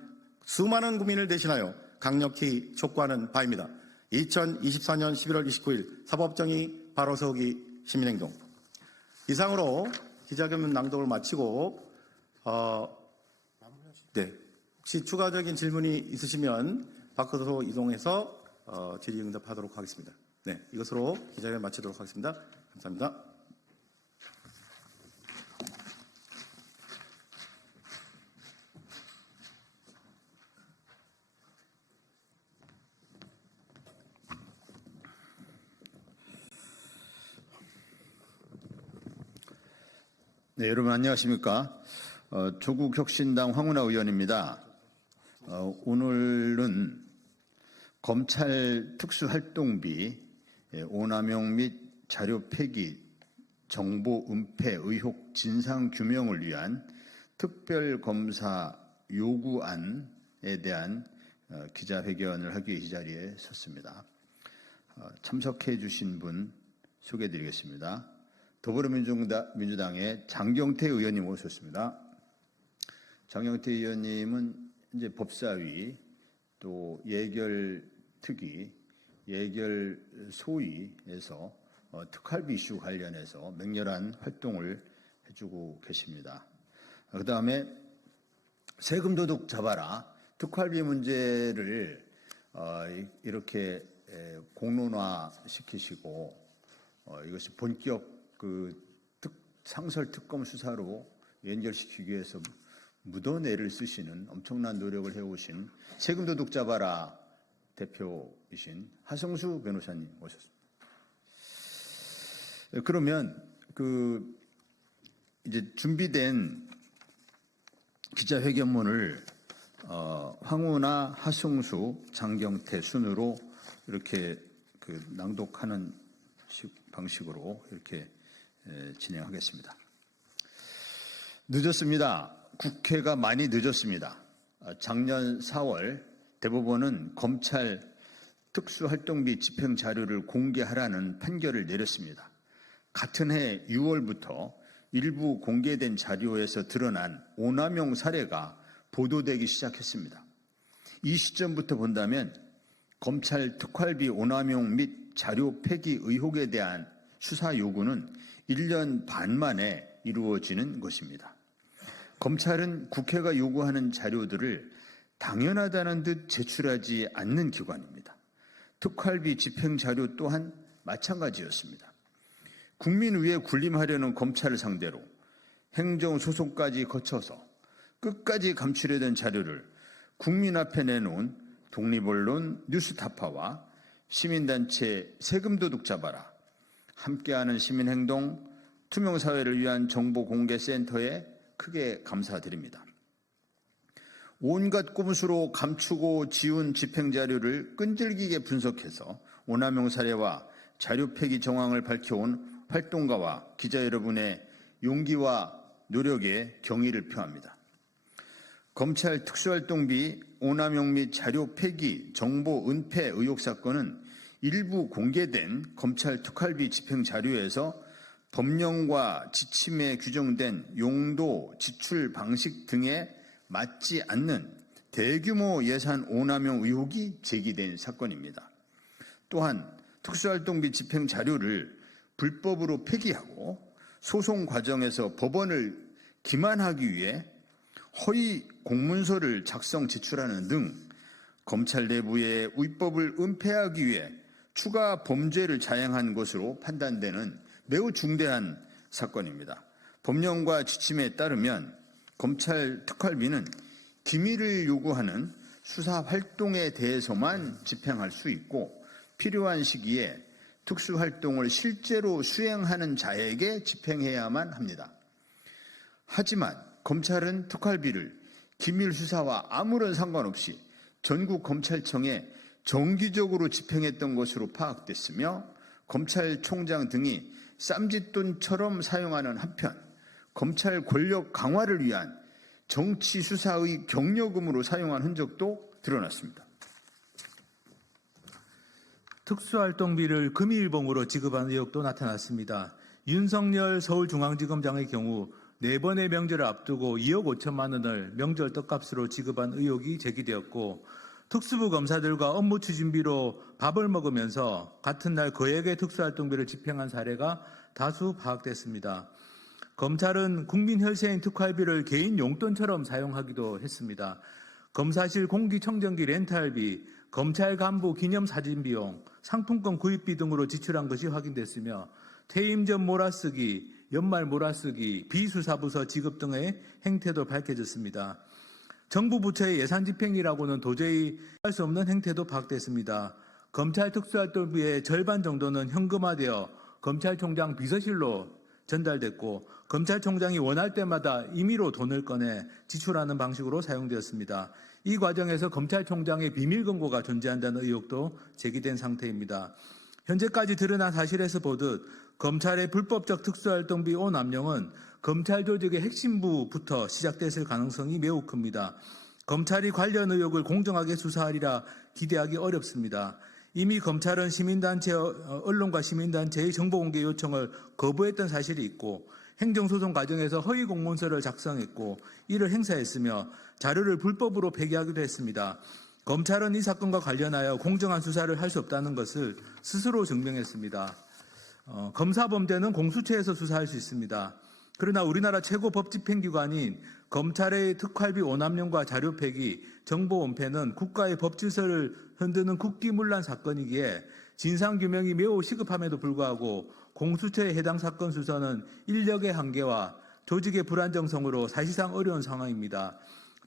수많은 국민을 대신하여 강력히 촉구하는 바입니다. 2024년 11월 29일 사법정의 바로서기 시민행동. 이상으로 기자회견 낭독을 마치고 네, 혹시 추가적인 질문이 있으시면 밖으로 이동해서 질의응답하도록 하겠습니다. 네, 이것으로 기자회견 마치도록 하겠습니다. 감사합니다. 네, 여러분 안녕하십니까? 조국혁신당 황운하 의원입니다. 오늘은 검찰 특수활동비 오남용 및 자료 폐기, 정보 은폐 의혹 진상 규명을 위한 특별검사 요구안에 대한 기자회견을 하기 위해 이 자리에 섰습니다. 참석해 주신 분 소개해 드리겠습니다. 더불어민주당의 장경태 의원님 오셨습니다. 장경태 의원님은 이제 법사위 또 예결특위, 예결소위에서 특활비 이슈 관련해서 맹렬한 활동을 해주고 계십니다. 그 다음에 세금 도둑 잡아라 특활비 문제를 이렇게 공론화 시키시고 이것이 본격 상설 특검 수사로 연결시키기 위해서 묻어내를 쓰시는 엄청난 노력을 해오신 세금 도둑 잡아라 대표이신 하성수 변호사님 오셨습니다. 그러면 이제 준비된 기자회견문을 황운하, 하성수, 장경태 순으로 이렇게 낭독하는 방식으로 이렇게 진행하겠습니다. 늦었습니다. 국회가 많이 늦었습니다. 작년 4월 대법원은 검찰 특수활동비 집행 자료를 공개하라는 판결을 내렸습니다. 같은 해 6월부터 일부 공개된 자료에서 드러난 오남용 사례가 보도되기 시작했습니다. 이 시점부터 본다면 검찰 특활비 오남용 및 자료 폐기 의혹에 대한 수사 요구는 1년 반 만에 이루어지는 것입니다. 검찰은 국회가 요구하는 자료들을 당연하다는 듯 제출하지 않는 기관입니다. 특활비 집행 자료 또한 마찬가지였습니다. 국민 위에 군림하려는 검찰을 상대로 행정소송까지 거쳐서 끝까지 감추려던 자료를 국민 앞에 내놓은 독립언론 뉴스타파와 시민단체 세금도둑 잡아라, 함께하는 시민행동, 투명사회를 위한 정보공개센터에 크게 감사드립니다. 온갖 꼼수로 감추고 지운 집행자료를 끈질기게 분석해서 오남용 사례와 자료 폐기 정황을 밝혀온 활동가와 기자 여러분의 용기와 노력에 경의를 표합니다. 검찰 특수활동비 오남용 및 자료 폐기, 정보 은폐 의혹 사건은 일부 공개된 검찰 특활비 집행 자료에서 법령과 지침에 규정된 용도, 지출 방식 등에 맞지 않는 대규모 예산 오남용 의혹이 제기된 사건입니다. 또한 특수활동비 집행 자료를 불법으로 폐기하고 소송 과정에서 법원을 기만하기 위해 허위 공문서를 작성 제출하는 등 검찰 내부의 위법을 은폐하기 위해 추가 범죄를 자행한 것으로 판단되는 매우 중대한 사건입니다. 법령과 지침에 따르면 검찰 특활비는 기밀을 요구하는 수사 활동에 대해서만 집행할 수 있고 필요한 시기에 특수활동을 실제로 수행하는 자에게 집행해야만 합니다. 하지만 검찰은 특활비를 기밀 수사와 아무런 상관없이 전국 검찰청에 정기적으로 집행했던 것으로 파악됐으며 검찰총장 등이 쌈짓돈처럼 사용하는 한편 검찰 권력 강화를 위한 정치 수사의 경력금으로 사용한 흔적도 드러났습니다. 특수활동비를 금일봉으로 지급한 의혹도 나타났습니다. 윤석열 서울중앙지검장의 경우 4번의 명절을 앞두고 2억 5천만 원을 명절 떡값으로 지급한 의혹이 제기되었고 특수부 검사들과 업무 추진비로 밥을 먹으면서 같은 날 거액의 특수활동비를 집행한 사례가 다수 파악됐습니다. 검찰은 국민 혈세인 특활비를 개인 용돈처럼 사용하기도 했습니다. 검사실 공기청정기 렌탈비, 검찰 간부 기념사진 비용, 상품권 구입비 등으로 지출한 것이 확인됐으며 퇴임 전 몰아쓰기, 연말 몰아쓰기, 비수사부서 지급 등의 행태도 밝혀졌습니다. 정부 부처의 예산 집행이라고는 도저히 할 수 없는 행태도 파악됐습니다. 검찰 특수활동비의 절반 정도는 현금화되어 검찰총장 비서실로 전달됐고 검찰총장이 원할 때마다 임의로 돈을 꺼내 지출하는 방식으로 사용되었습니다. 이 과정에서 검찰총장의 비밀 금고가 존재한다는 의혹도 제기된 상태입니다. 현재까지 드러난 사실에서 보듯 검찰의 불법적 특수활동비 오남용은 검찰 조직의 핵심부부터 시작됐을 가능성이 매우 큽니다. 검찰이 관련 의혹을 공정하게 수사하리라 기대하기 어렵습니다. 이미 검찰은 시민단체, 언론과 시민단체의 정보공개 요청을 거부했던 사실이 있고 행정소송 과정에서 허위 공문서를 작성했고 이를 행사했으며 자료를 불법으로 폐기하기도 했습니다. 검찰은 이 사건과 관련하여 공정한 수사를 할 수 없다는 것을 스스로 증명했습니다. 검사범죄는 공수처에서 수사할 수 있습니다. 그러나 우리나라 최고 법집행기관인 검찰의 특활비 오남용과 자료 폐기, 정보 은폐는 국가의 법질서를 흔드는 국기문란 사건이기에 진상규명이 매우 시급함에도 불구하고 공수처의 해당 사건 수사는 인력의 한계와 조직의 불안정성으로 사실상 어려운 상황입니다.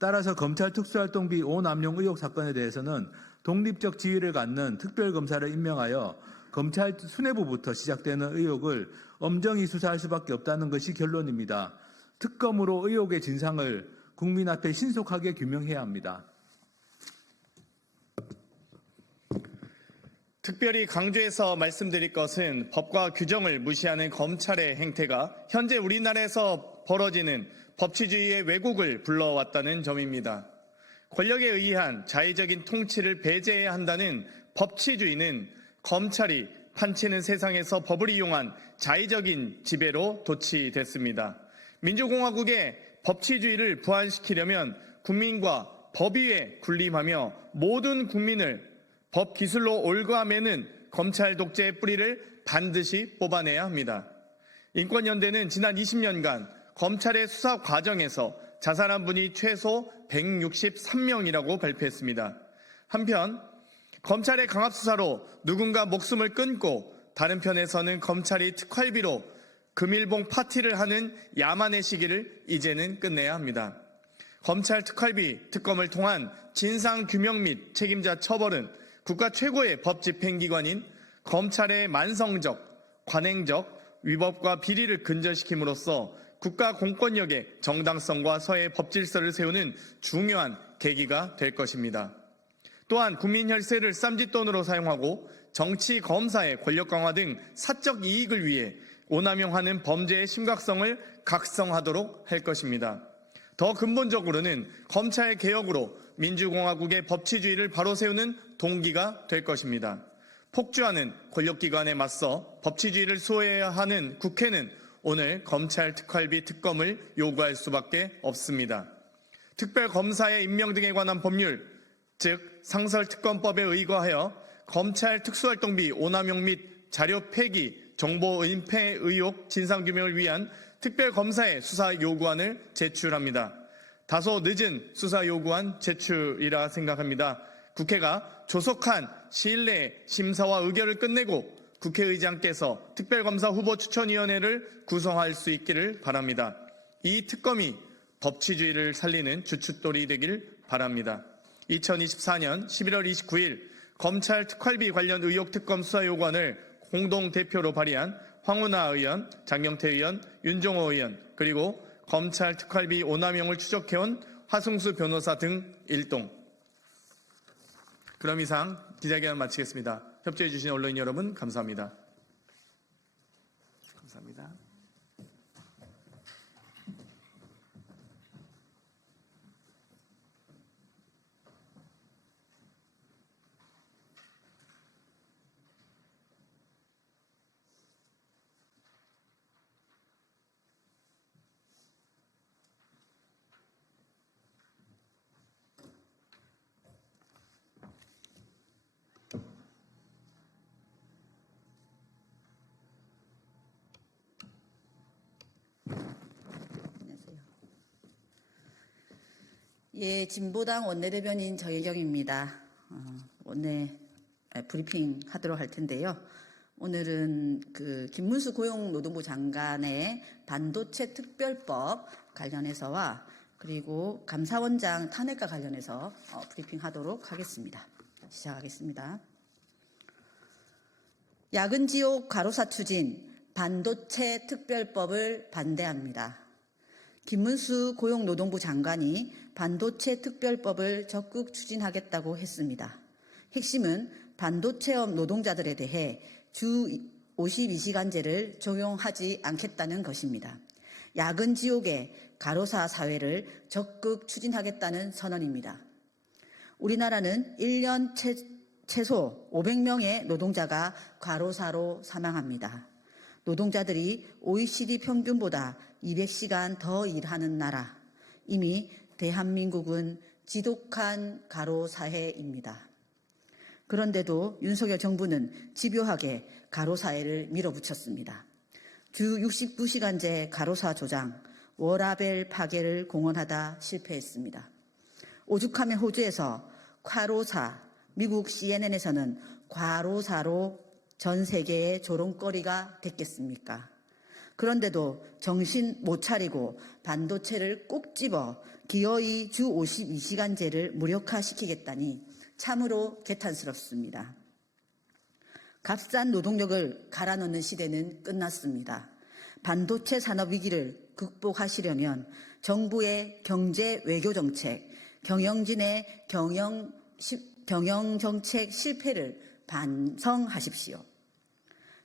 따라서 검찰 특수활동비 오남용 의혹 사건에 대해서는 독립적 지위를 갖는 특별검사를 임명하여 검찰 수뇌부부터 시작되는 의혹을 엄정히 수사할 수밖에 없다는 것이 결론입니다. 특검으로 의혹의 진상을 국민 앞에 신속하게 규명해야 합니다. 특별히 강조해서 말씀드릴 것은 법과 규정을 무시하는 검찰의 행태가 현재 우리나라에서 벌어지는 법치주의의 왜곡을 불러왔다는 점입니다. 권력에 의한 자의적인 통치를 배제해야 한다는 법치주의는 검찰이 판치는 세상에서 법을 이용한 자의적인 지배로 도취됐습니다. 민주공화국의 법치주의를 부활시키려면 국민과 법 위에 군림하며 모든 국민을 법 기술로 올가매는 검찰 독재의 뿌리를 반드시 뽑아내야 합니다. 인권연대는 지난 20년간 검찰의 수사 과정에서 자살한 분이 최소 163명이라고 발표했습니다. 한편 검찰의 강압수사로 누군가 목숨을 끊고 다른 편에서는 검찰이 특활비로 금일봉 파티를 하는 야만의 시기를 이제는 끝내야 합니다. 검찰 특활비 특검을 통한 진상규명 및 책임자 처벌은 국가 최고의 법집행기관인 검찰의 만성적, 관행적, 위법과 비리를 근절시킴으로써 국가 공권력의 정당성과 서해 법질서를 세우는 중요한 계기가 될 것입니다. 또한 국민 혈세를 쌈짓돈으로 사용하고 정치, 검사의 권력 강화 등 사적 이익을 위해 오남용하는 범죄의 심각성을 각성하도록 할 것입니다. 더 근본적으로는 검찰 개혁으로 민주공화국의 법치주의를 바로 세우는 동기가 될 것입니다. 폭주하는 권력기관에 맞서 법치주의를 수호해야 하는 국회는 오늘 검찰 특활비 특검을 요구할 수밖에 없습니다. 특별검사의 임명 등에 관한 법률, 즉 상설특검법에 의거하여 검찰 특수활동비 오남용 및 자료 폐기, 정보 은폐 의혹 진상규명을 위한 특별검사의 수사 요구안을 제출합니다. 다소 늦은 수사 요구안 제출이라 생각합니다. 국회가 조속한 시일 내에 심사와 의결을 끝내고 국회의장께서 특별검사 후보 추천위원회를 구성할 수 있기를 바랍니다. 이 특검이 법치주의를 살리는 주춧돌이 되길 바랍니다. 2024년 11월 29일 검찰 특활비 관련 의혹 특검 수사 요구안을 공동대표로 발의한 황운하 의원, 장경태 의원, 윤종호 의원, 그리고 검찰 특활비 오남용을 추적해온 화승수 변호사 등 일동. 그럼 이상 기자회견 마치겠습니다. 협조해 주신 언론인 여러분 감사합니다. 감사합니다. 예, 진보당 원내대변인 정혜경입니다. 원내 브리핑 하도록 할 텐데요. 오늘은 김문수 고용노동부 장관의 반도체 특별법 관련해서와 그리고 감사원장 탄핵과 관련해서 브리핑하도록 하겠습니다. 시작하겠습니다. 야근 지옥 과로사 추진 반도체 특별법을 반대합니다. 김문수 고용노동부 장관이 반도체 특별법을 적극 추진하겠다고 했습니다. 핵심은 반도체업 노동자들에 대해 주 52시간제를 적용하지 않겠다는 것입니다. 야근 지옥의 과로사 사회를 적극 추진하겠다는 선언입니다. 우리나라는 1년 최소 500명의 노동자가 과로사로 사망합니다. 노동자들이 OECD 평균보다 200시간 더 일하는 나라. 이미 대한민국은 지독한 과로사회입니다. 그런데도 윤석열 정부는 집요하게 과로사회를 밀어붙였습니다. 주 69시간제 과로사 조장, 워라밸 파괴를 공언하다 실패했습니다. 오죽하면 호주에서 과로사, 미국 CNN에서는 과로사로 전 세계의 조롱거리가 됐겠습니까? 그런데도 정신 못 차리고 반도체를 꼭 집어 기어이 주 52시간제를 무력화시키겠다니 참으로 개탄스럽습니다. 값싼 노동력을 갈아넣는 시대는 끝났습니다. 반도체 산업 위기를 극복하시려면 정부의 경제 외교 정책, 경영진의 경영 정책 실패를 반성하십시오.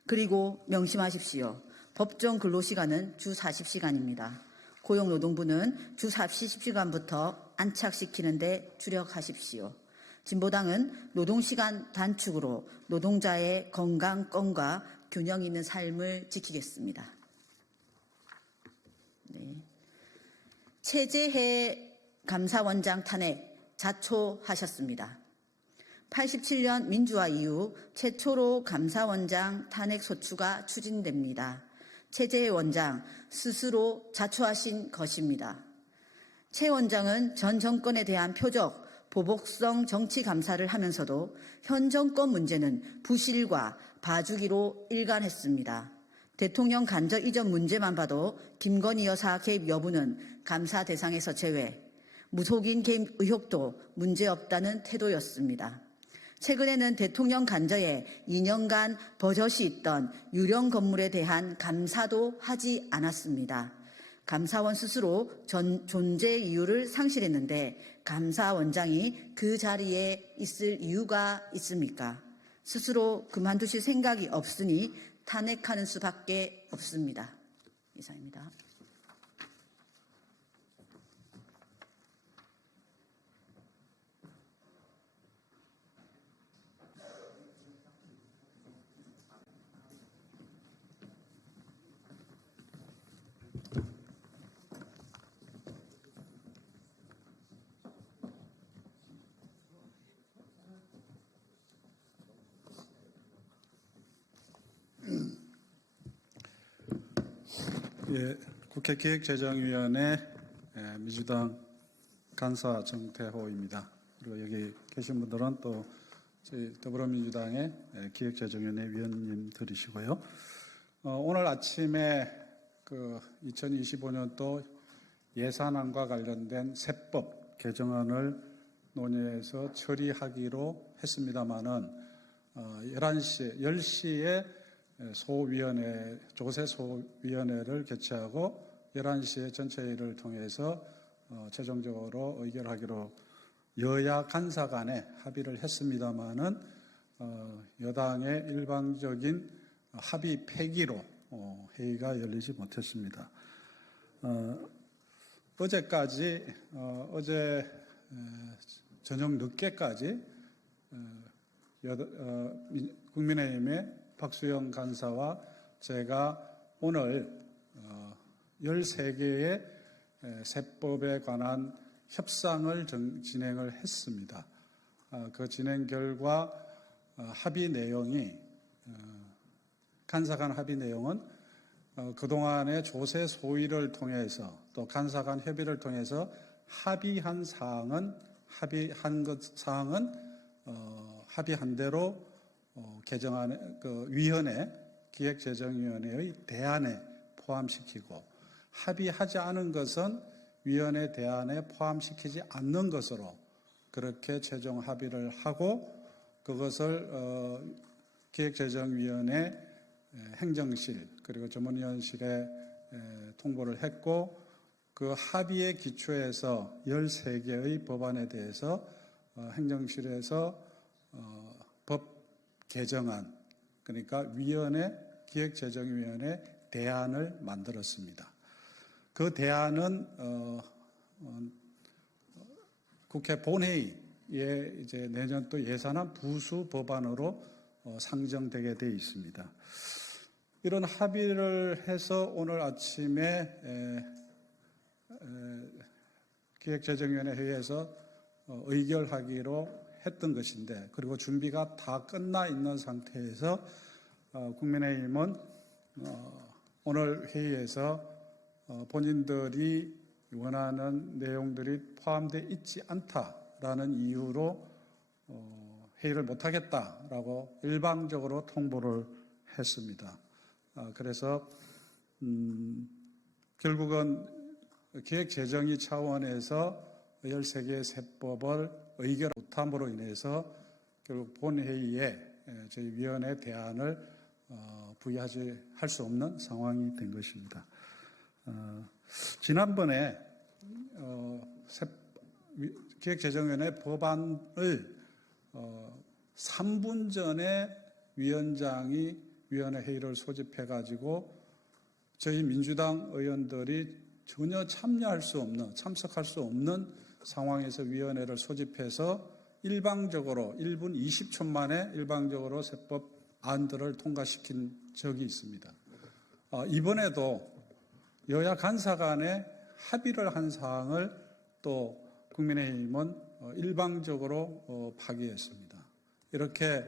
그리고 명심하십시오. 법정 근로시간은 주 40시간입니다. 고용노동부는 주 40시간부터 안착시키는 데 주력하십시오. 진보당은 노동시간 단축으로 노동자의 건강권과 균형 있는 삶을 지키겠습니다. 네. 최재해 감사원장 탄핵 자초하셨습니다. 87년 민주화 이후 최초로 감사원장 탄핵 소추가 추진됩니다. 최재해 원장 스스로 자초하신 것입니다. 최 원장은 전 정권에 대한 표적, 보복성 정치 감사를 하면서도 현 정권 문제는 부실과 봐주기로 일관했습니다. 대통령 간접 이전 문제만 봐도 김건희 여사 개입 여부는 감사 대상에서 제외, 무속인 개입 의혹도 문제없다는 태도였습니다. 최근에는 대통령 간저에 2년간 버젓이 있던 유령 건물에 대한 감사도 하지 않았습니다. 감사원 스스로 존재 이유를 상실했는데 감사원장이 그 자리에 있을 이유가 있습니까? 스스로 그만두실 생각이 없으니 탄핵하는 수밖에 없습니다. 이상입니다. 예, 국회 기획재정위원회 민주당 간사 정태호입니다. 그리고 여기 계신 분들은 또 저희 더불어민주당의 기획재정위원회 위원님들이시고요. 오늘 아침에 2025년도 예산안과 관련된 세법 개정안을 논의해서 처리하기로 했습니다마는 10시에 조세소위원회를 개최하고 11시에 전체회의를 통해서 최종적으로 의결하기로 여야 간사 간에 합의를 했습니다마는 여당의 일방적인 합의 폐기로 회의가 열리지 못했습니다. 어제까지 어제 저녁 늦게까지 국민의힘의 박수영 간사와 제가 오늘 13개의 세법에 관한 협상을 진행을 했습니다. 그 진행 결과 합의 내용이 간사 간 합의 내용은 그동안의 조세 소위를 통해서 또 간사 간 협의를 통해서 합의한 사항은 합의한 대로 개정안 위원회 기획재정위원회의 대안에 포함시키고 합의하지 않은 것은 위원회 대안에 포함시키지 않는 것으로 그렇게 최종 합의를 하고 그것을 기획재정위원회 행정실 그리고 전문위원실에 통보를 했고 그 합의에 기초해서 13개의 법안에 대해서 행정실에서 법 개정안 그러니까 기획재정위원회 대안을 만들었습니다. 그 대안은 국회 본회의에 이제 내년도 예산안 부수 법안으로 상정되게 되어 있습니다. 이런 합의를 해서 오늘 아침에 기획재정위원회 회의에서 의결하기로 했던 것인데 그리고 준비가 다 끝나 있는 상태에서 국민의힘은 오늘 회의에서 본인들이 원하는 내용들이 포함되어 있지 않다라는 이유로 회의를 못하겠다라고 일방적으로 통보를 했습니다. 그래서 결국은 기획재정위 차원에서 13개의 세법을 의결 못함으로 인해서 결국 본회의에 저희 위원회 대안을 부의할 수 없는 상황이 된 것입니다. 지난번에 기획재정위원회 법안을 3분 전에 위원장이 위원회 회의를 소집해가지고 저희 민주당 의원들이 전혀 참석할 수 없는 상황에서 위원회를 소집해서 일방적으로 1분 20초 만에 일방적으로 세법 안들을 통과시킨 적이 있습니다. 이번에도 여야 간사 간에 합의를 한 사항을 또 국민의힘은 일방적으로 파기했습니다. 이렇게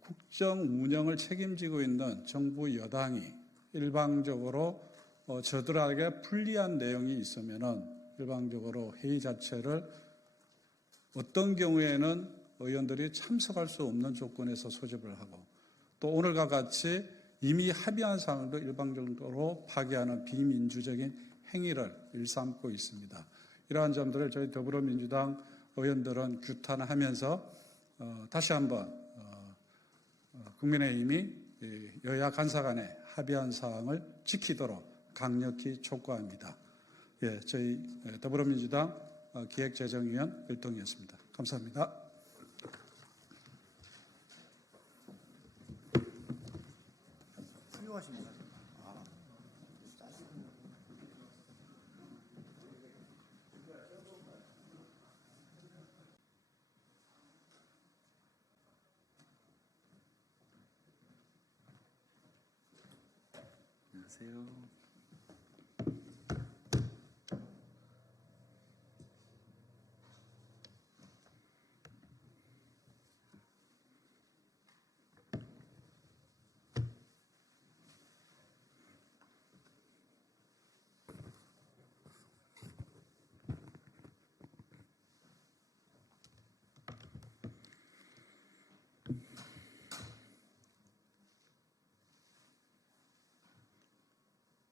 국정 운영을 책임지고 있는 정부 여당이 일방적으로 저들에게 불리한 내용이 있으면은 일방적으로 회의 자체를 어떤 경우에는 의원들이 참석할 수 없는 조건에서 소집을 하고 또 오늘과 같이 이미 합의한 사항도 일방적으로 파기하는 비민주적인 행위를 일삼고 있습니다. 이러한 점들을 저희 더불어민주당 의원들은 규탄하면서 다시 한번 국민의힘이 여야 간사 간에 합의한 사항을 지키도록 강력히 촉구합니다. 저희 더불어민주당 기획재정위원 일동이었습니다. 감사합니다. 훌륭하십니다. 안녕하세요.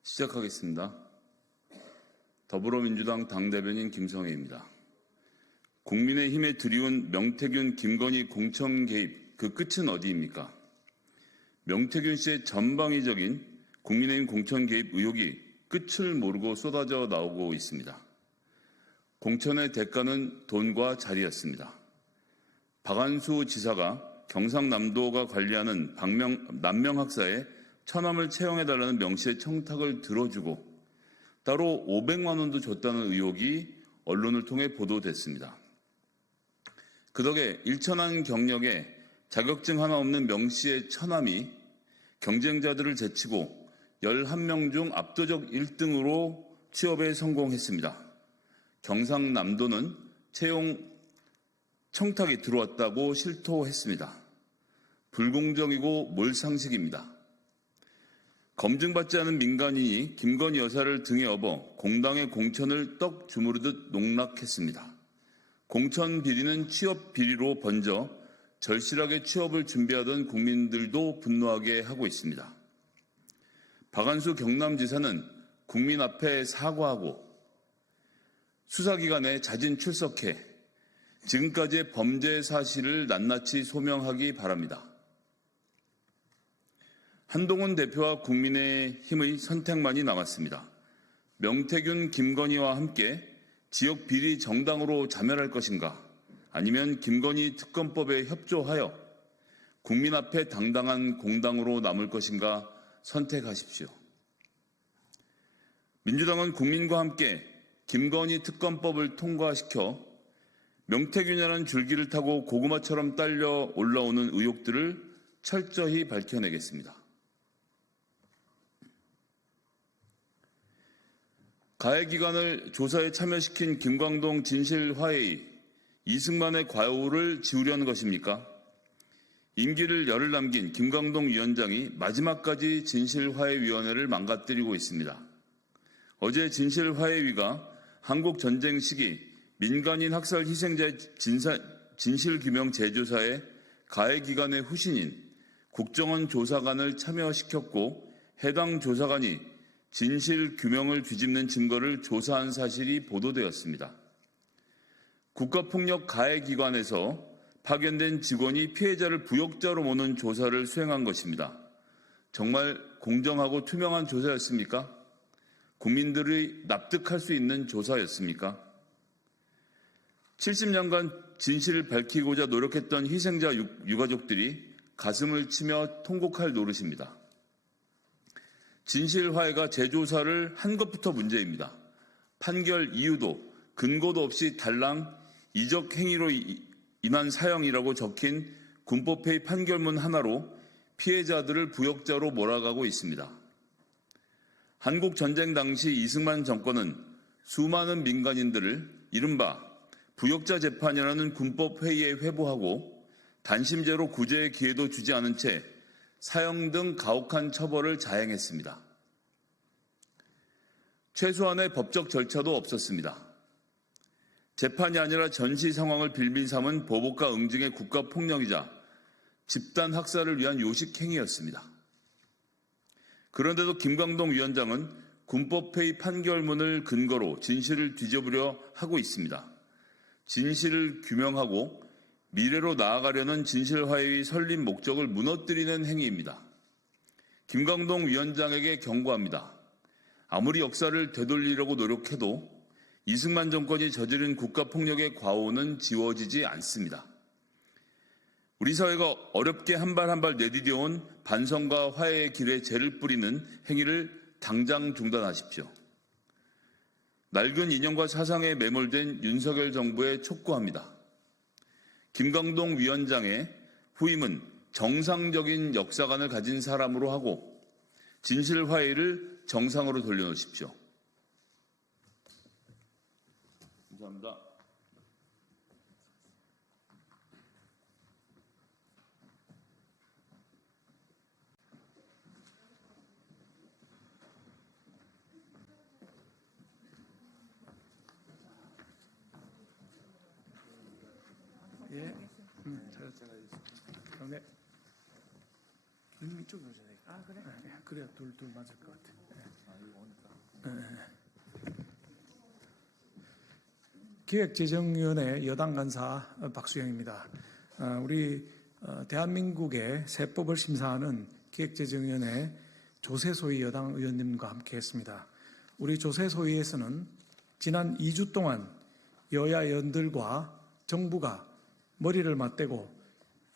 시작하겠습니다. 더불어민주당 당대변인 김성애입니다. 국민의힘에 들이온 명태균, 김건희 공천 개입, 그 끝은 어디입니까? 명태균 씨의 전방위적인 국민의힘 공천 개입 의혹이 끝을 모르고 쏟아져 나오고 있습니다. 공천의 대가는 돈과 자리였습니다. 박한수 지사가 경상남도가 관리하는 남명학사에 처남을 채용해달라는 명시의 청탁을 들어주고 따로 500만 원도 줬다는 의혹이 언론을 통해 보도됐습니다. 그 덕에 일천한 경력에 자격증 하나 없는 명시의 처남이 경쟁자들을 제치고 11명 중 압도적 1등으로 취업에 성공했습니다. 경상남도는 채용 청탁이 들어왔다고 실토했습니다. 불공정이고 몰상식입니다. 검증받지 않은 민간인이 김건희 여사를 등에 업어 공당의 공천을 떡 주무르듯 농락했습니다. 공천 비리는 취업 비리로 번져 절실하게 취업을 준비하던 국민들도 분노하게 하고 있습니다. 박한수 경남지사는 국민 앞에 사과하고 수사기관에 자진 출석해 지금까지의 범죄 사실을 낱낱이 소명하기 바랍니다. 한동훈 대표와 국민의힘의 선택만이 남았습니다. 명태균, 김건희와 함께 지역 비리 정당으로 자멸할 것인가, 아니면 김건희 특검법에 협조하여 국민 앞에 당당한 공당으로 남을 것인가 선택하십시오. 민주당은 국민과 함께 김건희 특검법을 통과시켜 명태균이라는 줄기를 타고 고구마처럼 딸려 올라오는 의혹들을 철저히 밝혀내겠습니다. 가해기관을 조사에 참여시킨 김광동 진실화해의 이승만의 과오를 지우려는 것입니까? 임기를 열흘 남긴 김광동 위원장이 마지막까지 진실화해위원회를 망가뜨리고 있습니다. 어제 진실화해위가 한국전쟁 시기 민간인 학살 희생자의 진실규명 재조사에 가해기관의 후신인 국정원 조사관을 참여시켰고 해당 조사관이 진실규명을 뒤집는 증거를 조사한 사실이 보도되었습니다. 국가폭력 가해기관에서 파견된 직원이 피해자를 부역자로 모는 조사를 수행한 것입니다. 정말 공정하고 투명한 조사였습니까? 국민들이 납득할 수 있는 조사였습니까? 70년간 진실을 밝히고자 노력했던 희생자 유가족들이 가슴을 치며 통곡할 노릇입니다. 진실화해가 재조사를 한 것부터 문제입니다. 판결 이유도 근거도 없이 달랑 이적 행위로 인한 사형이라고 적힌 군법회의 판결문 하나로 피해자들을 부역자로 몰아가고 있습니다. 한국전쟁 당시 이승만 정권은 수많은 민간인들을 이른바 부역자 재판이라는 군법회의에 회부하고 단심제로 구제의 기회도 주지 않은 채 사형 등 가혹한 처벌을 자행했습니다. 최소한의 법적 절차도 없었습니다. 재판이 아니라 전시 상황을 빌민 삼은 보복과 응징의 국가폭력이자 집단 학살을 위한 요식행위였습니다. 그런데도 김광동 위원장은 군법회의 판결문을 근거로 진실을 뒤집으려 하고 있습니다. 진실을 규명하고 미래로 나아가려는 진실화해의 설립 목적을 무너뜨리는 행위입니다. 김광동 위원장에게 경고합니다. 아무리 역사를 되돌리려고 노력해도 이승만 정권이 저지른 국가폭력의 과오는 지워지지 않습니다. 우리 사회가 어렵게 한 발 한 발 내디뎌온 반성과 화해의 길에 재를 뿌리는 행위를 당장 중단하십시오. 낡은 인연과 사상에 매몰된 윤석열 정부에 촉구합니다. 김광동 위원장의 후임은 정상적인 역사관을 가진 사람으로 하고 진실화해를 정상으로 돌려놓으십시오. 감사합니다. 예. 그다음에 이쪽 오셔야 돼. 아 그래? 네, 그래야 둘 맞을 것 같아. 기획재정위원회 여당 간사 박수영입니다. 우리 대한민국의 세법을 심사하는 기획재정위원회 조세소위 여당 의원님과 함께했습니다. 우리 조세소위에서는 지난 2주 동안 여야 의원들과 정부가 머리를 맞대고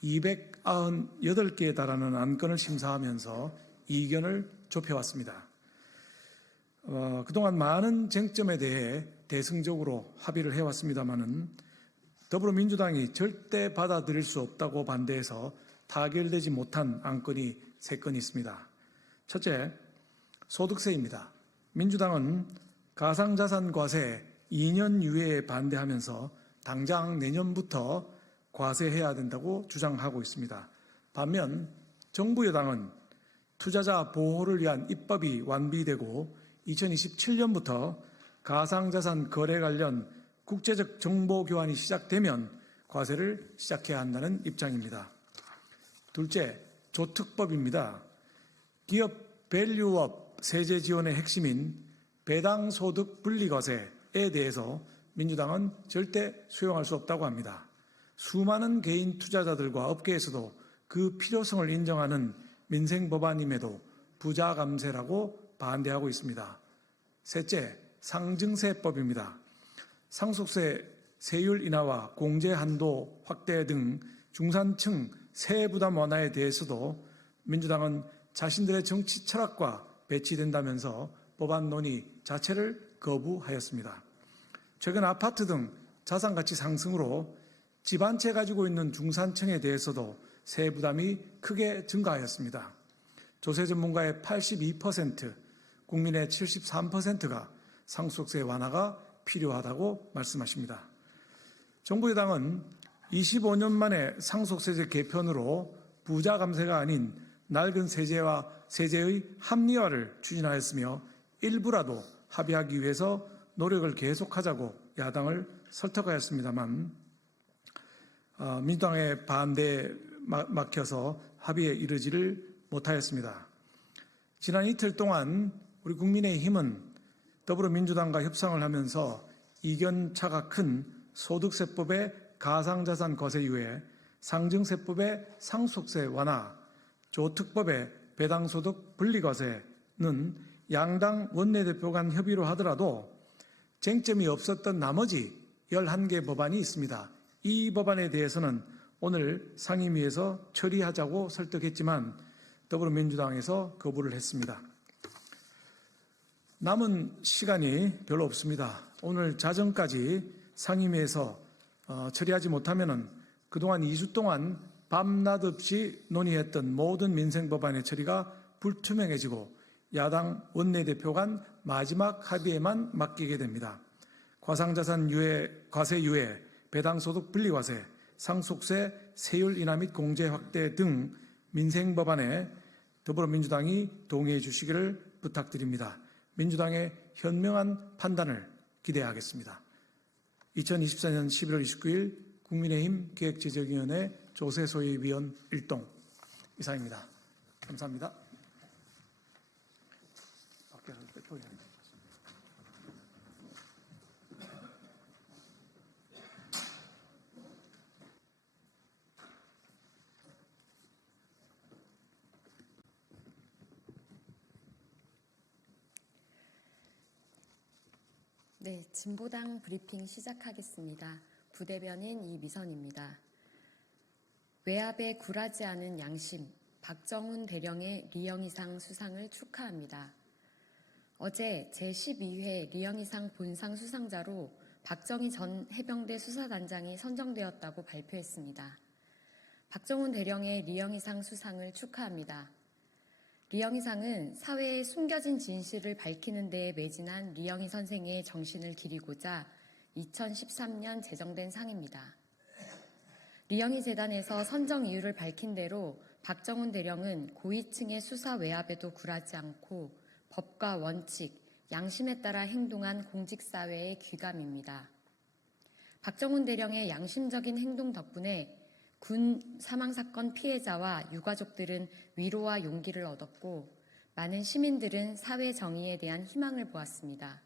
298개에 달하는 안건을 심사하면서 이견을 좁혀왔습니다. 그동안 많은 쟁점에 대해 대승적으로 합의를 해왔습니다마는 더불어민주당이 절대 받아들일 수 없다고 반대해서 타결되지 못한 안건이 3건이 있습니다. 첫째, 소득세입니다. 민주당은 가상자산과세 2년 유예에 반대하면서 당장 내년부터 과세해야 된다고 주장하고 있습니다. 반면 정부 여당은 투자자 보호를 위한 입법이 완비되고 2027년부터 가상자산 거래 관련 국제적 정보 교환이 시작되면 과세를 시작해야 한다는 입장입니다. 둘째, 조특법입니다. 기업 밸류업 세제 지원의 핵심인 배당소득 분리과세에 대해서 민주당은 절대 수용할 수 없다고 합니다. 수많은 개인 투자자들과 업계에서도 그 필요성을 인정하는 민생 법안임에도 부자 감세라고 반대하고 있습니다. 셋째, 상증세법입니다. 상속세 세율 인하와 공제 한도 확대 등 중산층 세부 부담 완화에 대해서도 민주당은 자신들의 정치 철학과 배치된다면서 법안 논의 자체를 거부하였습니다. 최근 아파트 등 자산가치 상승으로 집 한 채 가지고 있는 중산층에 대해서도 세 부담이 크게 증가하였습니다. 조세 전문가의 82%, 국민의 73%가 상속세 완화가 필요하다고 말씀하십니다. 정부 여당은 25년 만에 상속세제 개편으로 부자 감세가 아닌 낡은 세제의 합리화를 추진하였으며 일부라도 합의하기 위해서 노력을 계속하자고 야당을 설득하였습니다만 민주당의 반대에 막혀서 합의에 이르지를 못하였습니다. 지난 이틀 동안 우리 국민의힘은 더불어민주당과 협상을 하면서 이견차가 큰 소득세법의 가상자산 거세 유예, 상증세법의 상속세 완화, 조특법의 배당소득 분리과세는 양당 원내대표 간 협의로 하더라도 쟁점이 없었던 나머지 11개 법안이 있습니다. 이 법안에 대해서는 오늘 상임위에서 처리하자고 설득했지만 더불어민주당에서 거부를 했습니다. 남은 시간이 별로 없습니다. 오늘 자정까지 상임위에서 처리하지 못하면 그동안 2주 동안 밤낮 없이 논의했던 모든 민생 법안의 처리가 불투명해지고 야당 원내대표 간 마지막 합의에만 맡기게 됩니다. 과상자산 과세 유예, 배당소득 분리과세, 상속세 세율 인하 및 공제 확대 등 민생 법안에 더불어민주당이 동의해 주시기를 부탁드립니다. 민주당의 현명한 판단을 기대하겠습니다. 2024년 11월 29일 국민의힘 기획재정위원회 조세소위위원 일동 이상입니다. 감사합니다. 네, 진보당 브리핑 시작하겠습니다. 부대변인 이미선입니다. 외압에 굴하지 않은 양심, 박정훈 대령의 리영이상 수상을 축하합니다. 어제 제12회 리영이상 본상 수상자로 박정희 전 해병대 수사단장이 선정되었다고 발표했습니다. 박정훈 대령의 리영이상 수상을 축하합니다. 리영이상은 사회의 숨겨진 진실을 밝히는 데에 매진한 리영이 선생의 정신을 기리고자 2013년 제정된 상입니다. 리영이 재단에서 선정 이유를 밝힌 대로 박정훈 대령은 고위층의 수사 외압에도 굴하지 않고 법과 원칙, 양심에 따라 행동한 공직사회의 귀감입니다. 박정훈 대령의 양심적인 행동 덕분에 군 사망사건 피해자와 유가족들은 위로와 용기를 얻었고 많은 시민들은 사회 정의에 대한 희망을 보았습니다.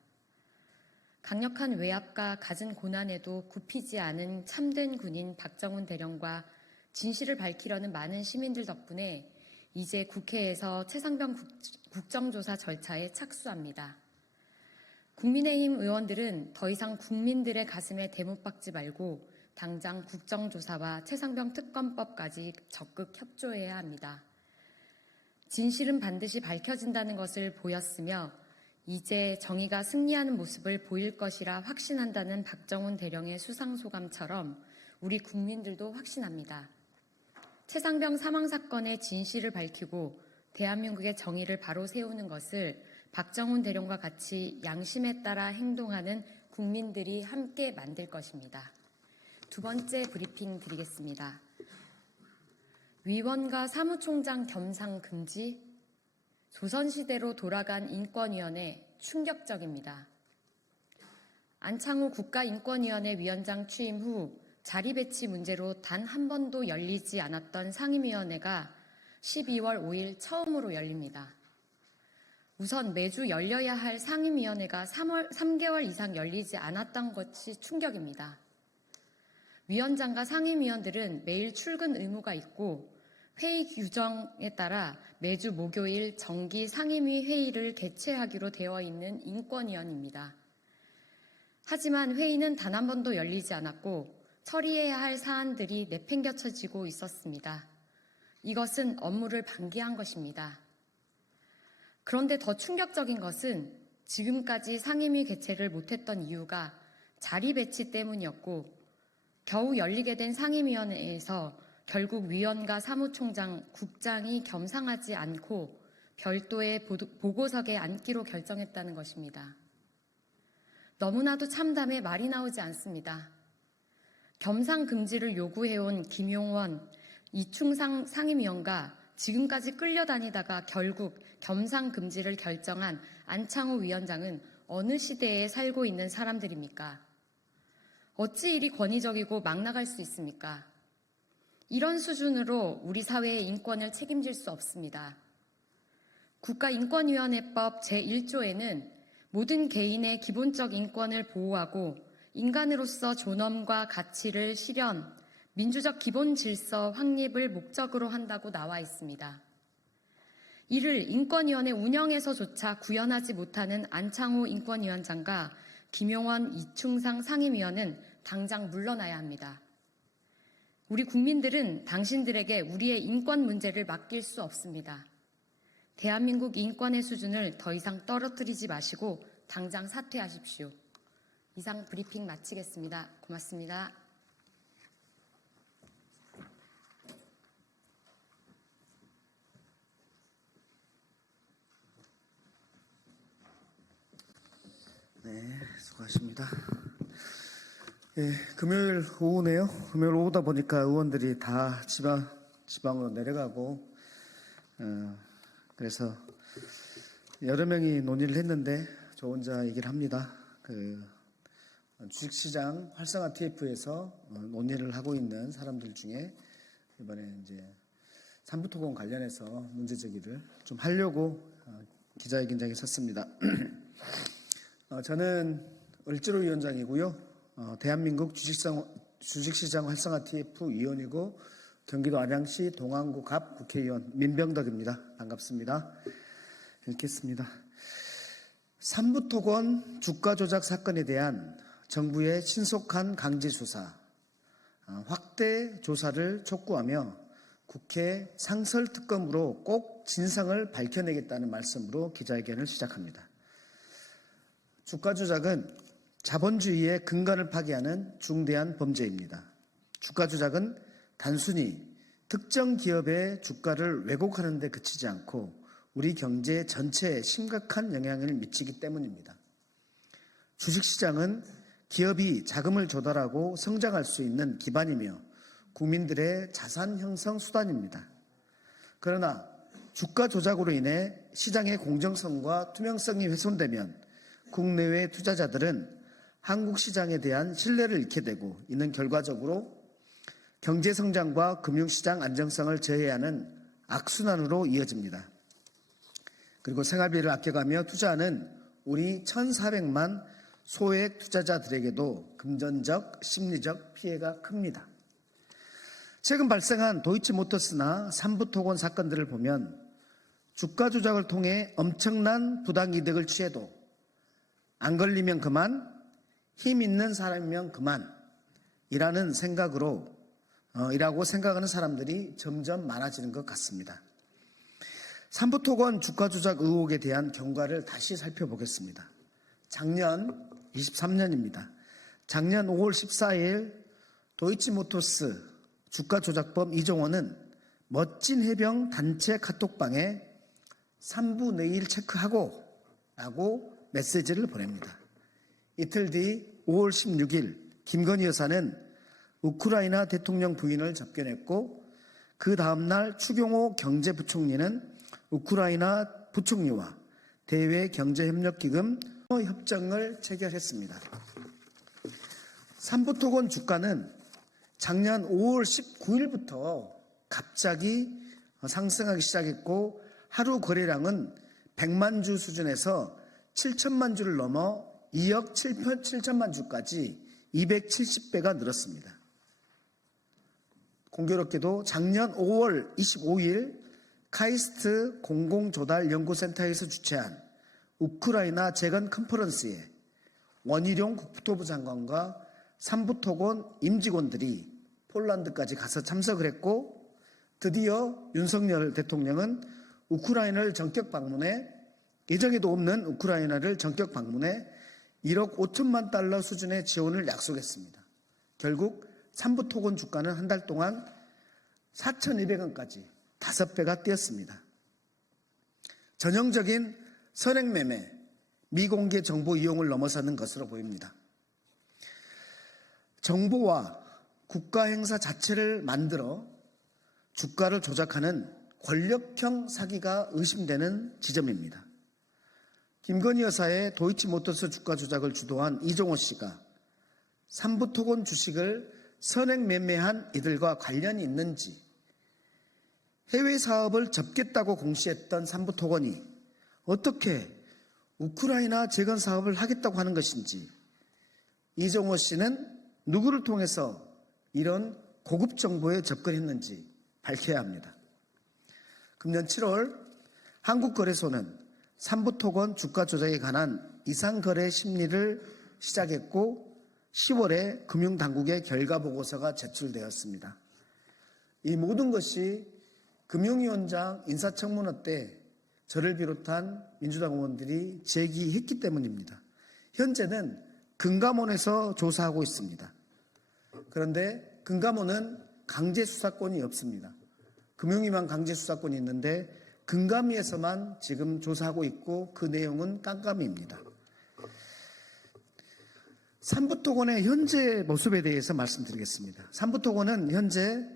강력한 외압과 갖은 고난에도 굽히지 않은 참된 군인 박정훈 대령과 진실을 밝히려는 많은 시민들 덕분에 이제 국회에서 최상병 국정조사 절차에 착수합니다. 국민의힘 의원들은 더 이상 국민들의 가슴에 대못 박지 말고 당장 국정조사와 최상병 특검법까지 적극 협조해야 합니다. 진실은 반드시 밝혀진다는 것을 보였으며 이제 정의가 승리하는 모습을 보일 것이라 확신한다는 박정훈 대령의 수상소감처럼 우리 국민들도 확신합니다. 최상병 사망사건의 진실을 밝히고 대한민국의 정의를 바로 세우는 것을 박정훈 대령과 같이 양심에 따라 행동하는 국민들이 함께 만들 것입니다. 두 번째 브리핑 드리겠습니다. 위원과 사무총장 겸상 금지, 조선시대로 돌아간 인권위원회 충격적입니다. 안창호 국가인권위원회 위원장 취임 후 자리 배치 문제로 단 한 번도 열리지 않았던 상임위원회가 12월 5일 처음으로 열립니다. 우선 매주 열려야 할 상임위원회가 3개월 이상 열리지 않았던 것이 충격입니다. 위원장과 상임위원들은 매일 출근 의무가 있고 회의 규정에 따라 매주 목요일 정기 상임위 회의를 개최하기로 되어 있는 인권위원입니다. 하지만 회의는 단 한 번도 열리지 않았고 처리해야 할 사안들이 내팽겨쳐지고 있었습니다. 이것은 업무를 방기한 것입니다. 그런데 더 충격적인 것은 지금까지 상임위 개최를 못했던 이유가 자리 배치 때문이었고 겨우 열리게 된 상임위원회에서 결국 위원과 사무총장, 국장이 겸상하지 않고 별도의 보고석에 앉기로 결정했다는 것입니다. 너무나도 참담해 말이 나오지 않습니다. 겸상 금지를 요구해온 김용원, 이충상 상임위원과 지금까지 끌려다니다가 결국 겸상 금지를 결정한 안창호 위원장은 어느 시대에 살고 있는 사람들입니까? 어찌 이리 권위적이고 막 나갈 수 있습니까? 이런 수준으로 우리 사회의 인권을 책임질 수 없습니다. 국가인권위원회법 제1조에는 모든 개인의 기본적 인권을 보호하고 인간으로서 존엄과 가치를 실현, 민주적 기본 질서 확립을 목적으로 한다고 나와 있습니다. 이를 인권위원회 운영에서조차 구현하지 못하는 안창호 인권위원장과 김용원, 이충상 상임위원은 당장 물러나야 합니다. 우리 국민들은 당신들에게 우리의 인권 문제를 맡길 수 없습니다. 대한민국 인권의 수준을 더 이상 떨어뜨리지 마시고 당장 사퇴하십시오. 이상 브리핑 마치겠습니다. 고맙습니다. 네, 수고하십니다. 예, 금요일 오후네요. 금요일 오후다 보니까 의원들이 다 지방으로 내려가고, 그래서 여러 명이 논의를 했는데 저 혼자 얘기를 합니다. 주식시장 활성화 TF에서 논의를 하고 있는 사람들 중에 이번에 이제 삼부토건 관련해서 문제 제기를 좀 하려고 기자회견장에 섰습니다. 저는 을지로 위원장이고요. 대한민국 주식시장 활성화 TF 위원이고 경기도 안양시 동안구 갑 국회의원 민병덕입니다. 반갑습니다. 읽겠습니다. 삼부토건 주가 조작 사건에 대한 정부의 신속한 강제 수사, 확대 조사를 촉구하며 국회 상설특검으로 꼭 진상을 밝혀내겠다는 말씀으로 기자회견을 시작합니다. 주가 조작은 자본주의의 근간을 파괴하는 중대한 범죄입니다. 주가 조작은 단순히 특정 기업의 주가를 왜곡하는 데 그치지 않고 우리 경제 전체에 심각한 영향을 미치기 때문입니다. 주식시장은 기업이 자금을 조달하고 성장할 수 있는 기반이며 국민들의 자산 형성 수단입니다. 그러나 주가 조작으로 인해 시장의 공정성과 투명성이 훼손되면 국내외 투자자들은 한국 시장에 대한 신뢰를 잃게 되고 이는 결과적으로 경제 성장과 금융시장 안정성을 저해하는 악순환으로 이어집니다. 그리고 생활비를 아껴가며 투자하는 우리 1,400만 소액 투자자들에게도 금전적, 심리적 피해가 큽니다. 최근 발생한 도이치모터스나 삼부토건 사건들을 보면 주가 조작을 통해 엄청난 부당이득을 취해도 안 걸리면 그만, 힘 있는 사람이면 그만 이라고 생각하는 사람들이 점점 많아지는 것 같습니다. 삼부토건 주가 조작 의혹에 대한 경과를 다시 살펴보겠습니다. 작년 23년입니다. 작년 5월 14일 도이치모터스 주가 조작범 이종원은 멋진 해병 단체 카톡방에 3부 내일 체크하고 라고 메시지를 보냅니다. 이틀 뒤 5월 16일 김건희 여사는 우크라이나 대통령 부인을 접견했고 그 다음날 추경호 경제부총리는 우크라이나 부총리와 대외경제협력기금 협정을 체결했습니다. 삼부토건 주가는 작년 5월 19일부터 갑자기 상승하기 시작했고 하루 거래량은 100만 주 수준에서 7천만 주를 넘어 2억 7천만 주까지 270배가 늘었습니다. 공교롭게도 작년 5월 25일 카이스트 공공조달연구센터에서 주최한 우크라이나 재건 컨퍼런스에 원희룡 국토부 장관과 삼부토건 임직원들이 폴란드까지 가서 참석을 했고 드디어 윤석열 대통령은 우크라이나를 전격 방문해 예정에도 없는 우크라이나를 전격 방문해 1억 5천만 달러 수준의 지원을 약속했습니다. 결국 삼부토건 주가는 한 달 동안 4,200원까지 5배가 뛰었습니다. 전형적인 선행매매, 미공개 정보 이용을 넘어서는 것으로 보입니다. 정보와 국가 행사 자체를 만들어 주가를 조작하는 권력형 사기가 의심되는 지점입니다. 김건희 여사의 도이치모터스 주가 조작을 주도한 이종호 씨가 삼부토건 주식을 선행 매매한 이들과 관련이 있는지, 해외 사업을 접겠다고 공시했던 삼부토건이 어떻게 우크라이나 재건 사업을 하겠다고 하는 것인지, 이종호 씨는 누구를 통해서 이런 고급 정보에 접근했는지 밝혀야 합니다. 금년 7월 한국거래소는 삼부토건 주가 조작에 관한 이상거래 심리를 시작했고 10월에 금융당국의 결과보고서가 제출되었습니다. 이 모든 것이 금융위원장 인사청문회 때 저를 비롯한 민주당 의원들이 제기했기 때문입니다. 현재는 금감원에서 조사하고 있습니다. 그런데 금감원은 강제수사권이 없습니다. 금융위만 강제수사권이 있는데 금감위에서만 지금 조사하고 있고 그 내용은 깜깜이입니다. 삼부토건의 현재 모습에 대해서 말씀드리겠습니다. 삼부토건은 현재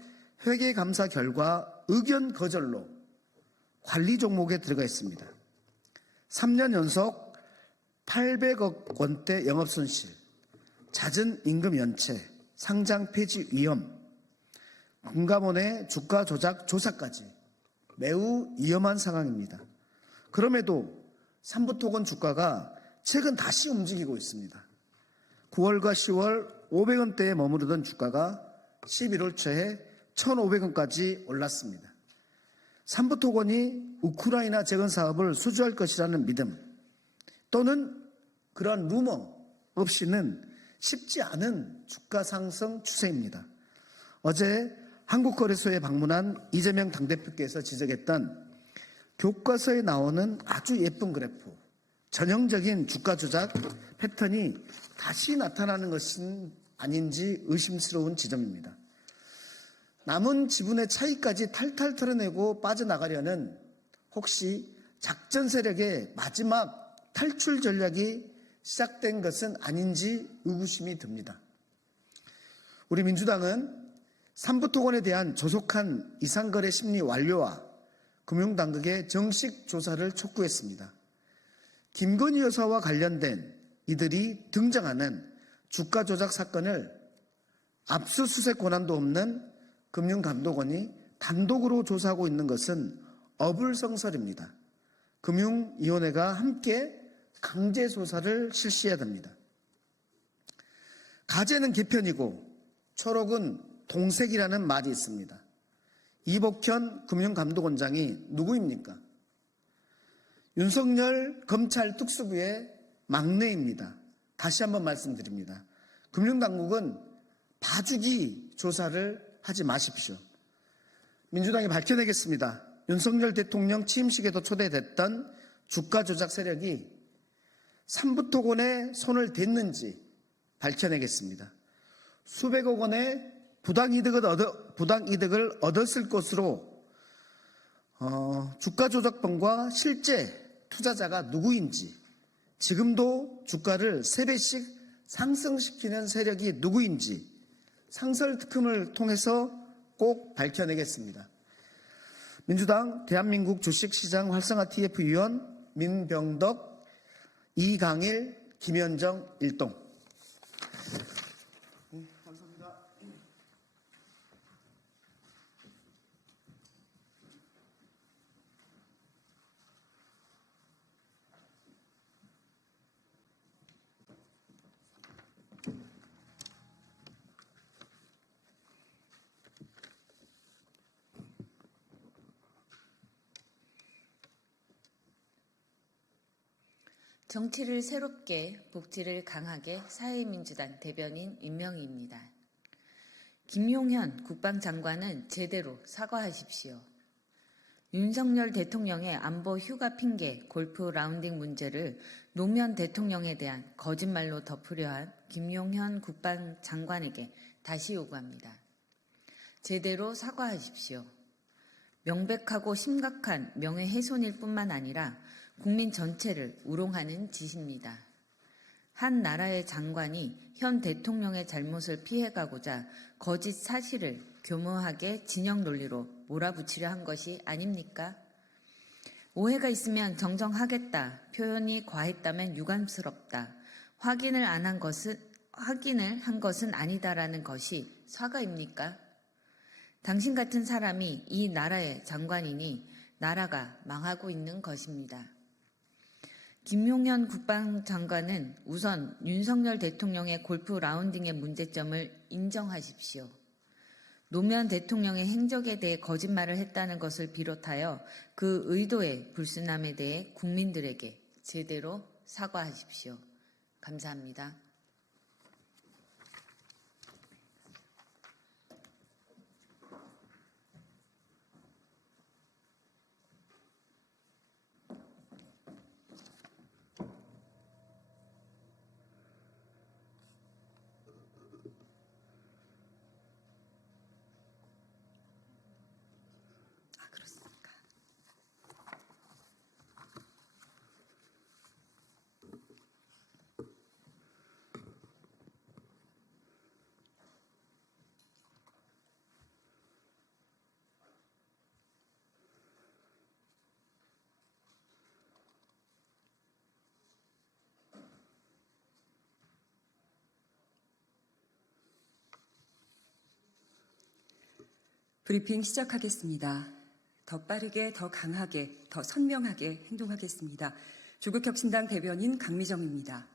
회계감사 결과 의견 거절로 관리 종목에 들어가 있습니다. 3년 연속 800억 원대 영업손실, 잦은 임금 연체, 상장 폐지 위험, 금감원의 주가 조작 조사까지 매우 위험한 상황입니다. 그럼에도 삼부토건 주가가 최근 다시 움직이고 있습니다. 9월과 10월 500원대에 머무르던 주가가 11월 초에 1,500원까지 올랐습니다. 삼부토건이 우크라이나 재건 사업을 수주할 것이라는 믿음 또는 그런 루머 없이는 쉽지 않은 주가 상승 추세입니다. 어제 한국거래소에 방문한 이재명 당대표께서 지적했던 교과서에 나오는 아주 예쁜 그래프, 전형적인 주가 조작 패턴이 다시 나타나는 것은 아닌지 의심스러운 지점입니다. 남은 지분의 차이까지 탈탈 털어내고 빠져나가려는 혹시 작전 세력의 마지막 탈출 전략이 시작된 것은 아닌지 의구심이 듭니다. 우리 민주당은 삼부토건에 대한 조속한 이상거래 심리 완료와 금융당국의 정식 조사를 촉구했습니다. 김건희 여사와 관련된 이들이 등장하는 주가 조작 사건을 압수수색 권한도 없는 금융감독원이 단독으로 조사하고 있는 것은 어불성설입니다. 금융위원회가 함께 강제 조사를 실시해야 됩니다. 가재는 개편이고 초록은 동색이라는 말이 있습니다. 이복현 금융감독원장이 누구입니까? 윤석열 검찰 특수부의 막내입니다. 다시 한번 말씀드립니다. 금융당국은 봐주기 조사를 하지 마십시오. 민주당이 밝혀내겠습니다. 윤석열 대통령 취임식에도 초대됐던 주가 조작 세력이 삼부토건에 손을 댔는지 밝혀내겠습니다. 수백억 원의 부당이득을 얻었을 것으로 주가 조작범과 실제 투자자가 누구인지, 지금도 주가를 3배씩 상승시키는 세력이 누구인지 상설특검을 통해서 꼭 밝혀내겠습니다. 민주당 대한민국 주식시장 활성화 TF 위원 민병덕, 이강일, 김현정, 일동. 정치를 새롭게, 복지를 강하게 사회민주당 대변인 임명희입니다. 김용현 국방장관은 제대로 사과하십시오. 윤석열 대통령의 안보 휴가 핑계 골프 라운딩 문제를 노무현 대통령에 대한 거짓말로 덮으려 한 김용현 국방장관에게 다시 요구합니다. 제대로 사과하십시오. 명백하고 심각한 명예훼손일 뿐만 아니라 국민 전체를 우롱하는 짓입니다. 한 나라의 장관이 현 대통령의 잘못을 피해가고자 거짓 사실을 교묘하게 진영 논리로 몰아붙이려 한 것이 아닙니까? 오해가 있으면 정정하겠다, 표현이 과했다면 유감스럽다, 확인을 한 것은 아니다라는 것이 사과입니까? 당신 같은 사람이 이 나라의 장관이니 나라가 망하고 있는 것입니다. 김용현 국방장관은 우선 윤석열 대통령의 골프 라운딩의 문제점을 인정하십시오. 노무현 대통령의 행적에 대해 거짓말을 했다는 것을 비롯하여 그 의도의 불순함에 대해 국민들에게 제대로 사과하십시오. 감사합니다. 브리핑 시작하겠습니다. 더 빠르게, 더 강하게, 더 선명하게 행동하겠습니다. 조국혁신당 대변인 강미정입니다.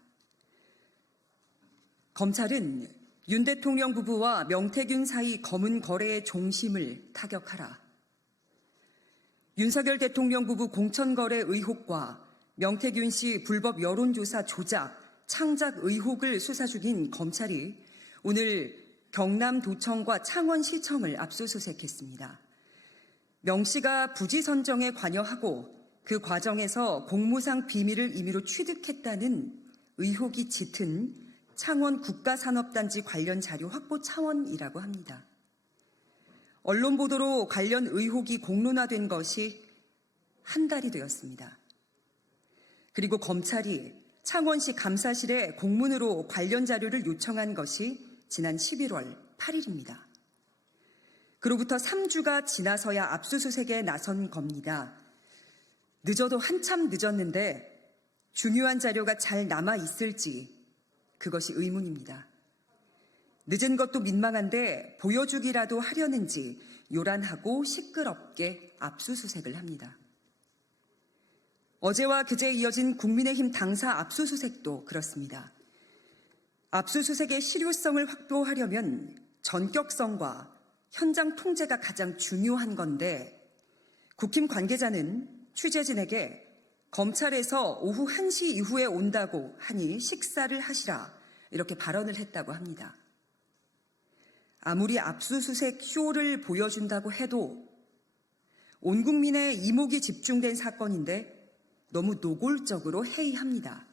검찰은 윤 대통령 부부와 명태균 사이 검은 거래의 종심을 타격하라. 윤석열 대통령 부부 공천거래 의혹과 명태균 씨 불법 여론조사 조작, 창작 의혹을 수사 중인 검찰이 오늘 경남도청과 창원시청을 압수수색했습니다. 명 씨가 부지 선정에 관여하고 그 과정에서 공무상 비밀을 임의로 취득했다는 의혹이 짙은 창원 국가산업단지 관련 자료 확보 차원이라고 합니다. 언론 보도로 관련 의혹이 공론화된 것이 한 달이 되었습니다. 그리고 검찰이 창원시 감사실에 공문으로 관련 자료를 요청한 것이 지난 11월 8일입니다. 그로부터 3주가 지나서야 압수수색에 나선 겁니다. 늦어도 한참 늦었는데 중요한 자료가 잘 남아 있을지 그것이 의문입니다. 늦은 것도 민망한데 보여주기라도 하려는지 요란하고 시끄럽게 압수수색을 합니다. 어제와 그제 이어진 국민의힘 당사 압수수색도 그렇습니다. 압수수색의 실효성을 확보하려면 전격성과 현장 통제가 가장 중요한 건데 국힘 관계자는 취재진에게 검찰에서 오후 1시 이후에 온다고 하니 식사를 하시라 이렇게 발언을 했다고 합니다. 아무리 압수수색 쇼를 보여준다고 해도 온 국민의 이목이 집중된 사건인데 너무 노골적으로 해이합니다.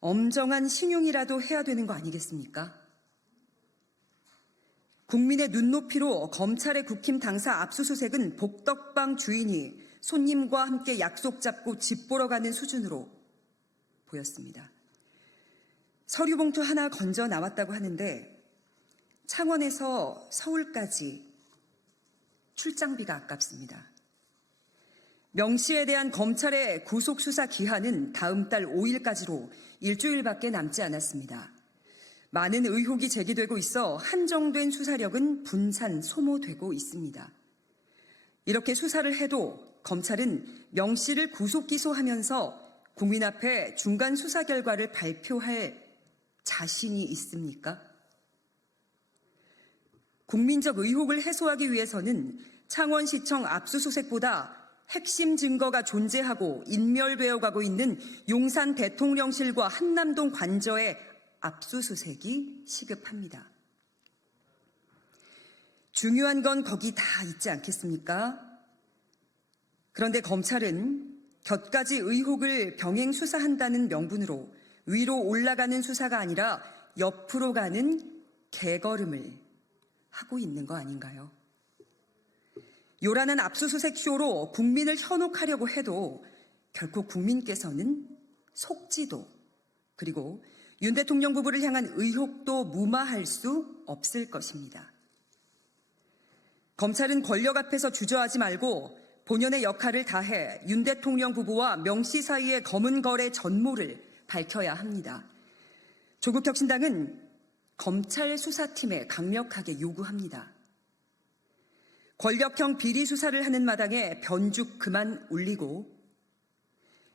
엄정한 신용이라도 해야 되는 거 아니겠습니까? 국민의 눈높이로 검찰의 국힘 당사 압수수색은 복덕방 주인이 손님과 함께 약속 잡고 집 보러 가는 수준으로 보였습니다. 서류 봉투 하나 건져 나왔다고 하는데 창원에서 서울까지 출장비가 아깝습니다. 명 씨에 대한 검찰의 구속수사 기한은 다음 달 5일까지로 일주일밖에 남지 않았습니다. 많은 의혹이 제기되고 있어 한정된 수사력은 분산, 소모되고 있습니다. 이렇게 수사를 해도 검찰은 명 씨를 구속 기소하면서 국민 앞에 중간 수사 결과를 발표할 자신이 있습니까? 국민적 의혹을 해소하기 위해서는 창원시청 압수수색보다 핵심 증거가 존재하고 인멸되어 가고 있는 용산 대통령실과 한남동 관저의 압수수색이 시급합니다. 중요한 건 거기 다 있지 않겠습니까? 그런데 검찰은 곁가지 의혹을 병행 수사한다는 명분으로 위로 올라가는 수사가 아니라 옆으로 가는 개걸음을 하고 있는 거 아닌가요? 요란한 압수수색 쇼로 국민을 현혹하려고 해도 결코 국민께서는 속지도 그리고 윤 대통령 부부를 향한 의혹도 무마할 수 없을 것입니다. 검찰은 권력 앞에서 주저하지 말고 본연의 역할을 다해 윤 대통령 부부와 명 씨 사이의 검은 거래 전모를 밝혀야 합니다. 조국혁신당은 검찰 수사팀에 강력하게 요구합니다. 권력형 비리 수사를 하는 마당에 변죽 그만 울리고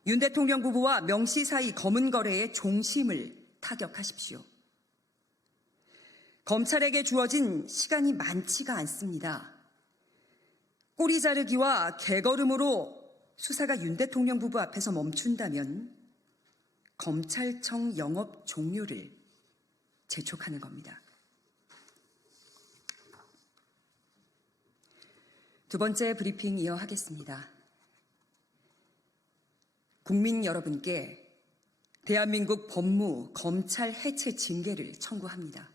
윤 대통령 부부와 명 씨 사이 검은 거래의 종심을 타격하십시오. 검찰에게 주어진 시간이 많지가 않습니다. 꼬리 자르기와 개걸음으로 수사가 윤 대통령 부부 앞에서 멈춘다면 검찰청 영업 종료를 재촉하는 겁니다. 두 번째 브리핑 이어하겠습니다. 국민 여러분께 대한민국 법무, 검찰 해체 징계를 청구합니다.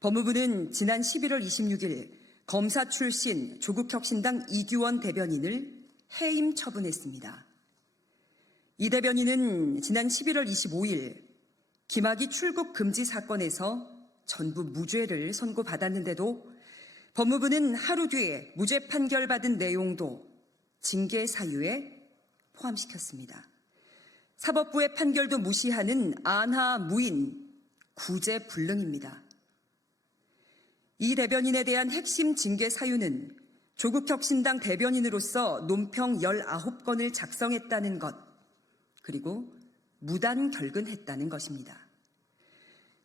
법무부는 지난 11월 26일 검사 출신 조국혁신당 이규원 대변인을 해임 처분했습니다. 이 대변인은 지난 11월 25일 김학의 출국 금지 사건에서 전부 무죄를 선고받았는데도 법무부는 하루 뒤에 무죄 판결받은 내용도 징계 사유에 포함시켰습니다. 사법부의 판결도 무시하는 안하무인 구제불능입니다. 이 대변인에 대한 핵심 징계 사유는 조국혁신당 대변인으로서 논평 19건을 작성했다는 것, 그리고 무단 결근했다는 것입니다.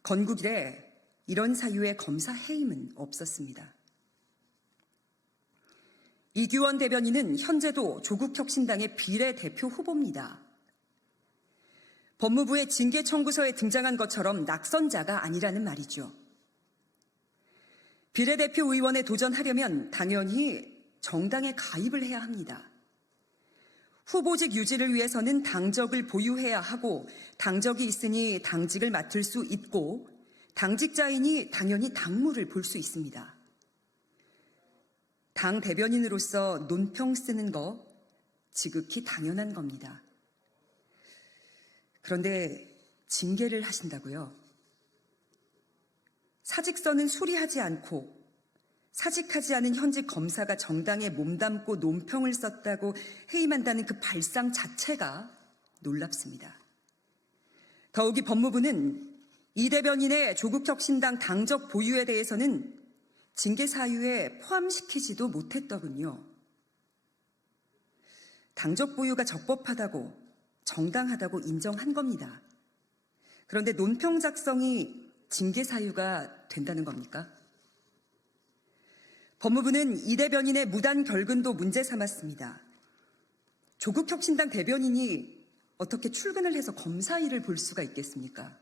건국 이래 이런 사유의 검사 해임은 없었습니다. 이규원 대변인은 현재도 조국혁신당의 비례대표 후보입니다. 법무부의 징계 청구서에 등장한 것처럼 낙선자가 아니라는 말이죠. 비례대표 의원에 도전하려면 당연히 정당에 가입을 해야 합니다. 후보직 유지를 위해서는 당적을 보유해야 하고 당적이 있으니 당직을 맡을 수 있고 당직자이니 당연히 당무를 볼 수 있습니다. 당 대변인으로서 논평 쓰는 거 지극히 당연한 겁니다. 그런데 징계를 하신다고요? 사직서는 수리하지 않고 사직하지 않은 현직 검사가 정당에 몸담고 논평을 썼다고 해임한다는 그 발상 자체가 놀랍습니다. 더욱이 법무부는 이 대변인의 조국혁신당 당적 보유에 대해서는 징계 사유에 포함시키지도 못했더군요. 당적 보유가 적법하다고 정당하다고 인정한 겁니다. 그런데 논평 작성이 징계 사유가 된다는 겁니까? 법무부는 이 대변인의 무단 결근도 문제 삼았습니다. 조국혁신당 대변인이 어떻게 출근을 해서 검사 일을 볼 수가 있겠습니까?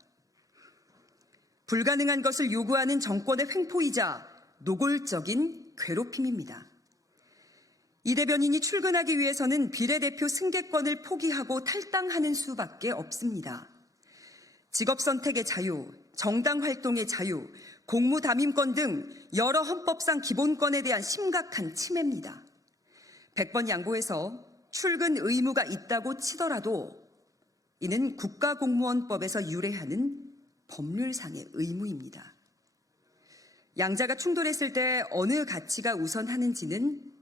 불가능한 것을 요구하는 정권의 횡포이자 노골적인 괴롭힘입니다. 이 대변인이 출근하기 위해서는 비례대표 승계권을 포기하고 탈당하는 수밖에 없습니다. 직업 선택의 자유, 정당 활동의 자유, 공무 담임권 등 여러 헌법상 기본권에 대한 심각한 침해입니다. 100번 양보해서 출근 의무가 있다고 치더라도 이는 국가공무원법에서 유래하는 법률상의 의무입니다. 양자가 충돌했을 때 어느 가치가 우선하는지는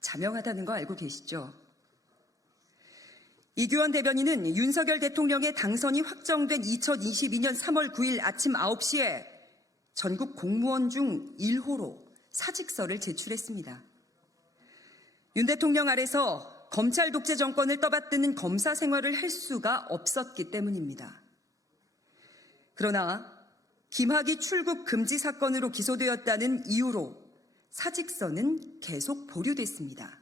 자명하다는 거 알고 계시죠? 이규원 대변인은 윤석열 대통령의 당선이 확정된 2022년 3월 9일 아침 9시에 전국 공무원 중 1호로 사직서를 제출했습니다. 윤 대통령 아래서 검찰 독재 정권을 떠받드는 검사 생활을 할 수가 없었기 때문입니다. 그러나 김학의 출국 금지 사건으로 기소되었다는 이유로 사직서는 계속 보류됐습니다.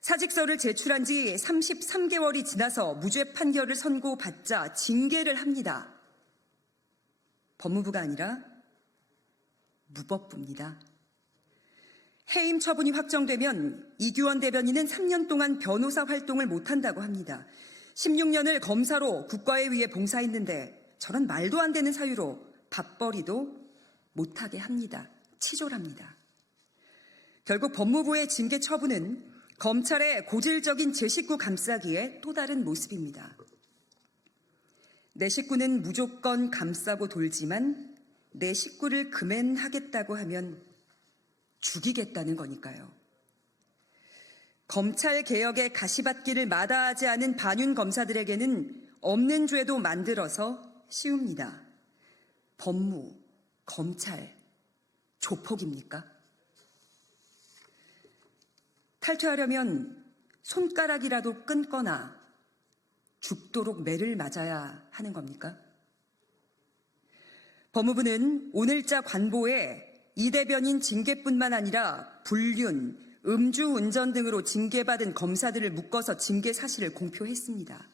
사직서를 제출한 지 33개월이 지나서 무죄 판결을 선고받자 징계를 합니다. 법무부가 아니라 무법부입니다. 해임 처분이 확정되면 이규원 대변인은 3년 동안 변호사 활동을 못한다고 합니다. 16년을 검사로 국가에 위해 봉사했는데 저런 말도 안 되는 사유로 밥벌이도 못하게 합니다. 치졸합니다. 결국 법무부의 징계 처분은 검찰의 고질적인 제 식구 감싸기의 또 다른 모습입니다. 내 식구는 무조건 감싸고 돌지만 내 식구를 금연하겠다고 하면 죽이겠다는 거니까요. 검찰 개혁의 가시밭길을 마다하지 않은 반윤 검사들에게는 없는 죄도 만들어서 씌웁니다. 법무, 검찰, 조폭입니까? 탈퇴하려면 손가락이라도 끊거나 죽도록 매를 맞아야 하는 겁니까? 법무부는 오늘자 관보에 이 대변인 징계뿐만 아니라 불륜, 음주운전 등으로 징계받은 검사들을 묶어서 징계 사실을 공표했습니다.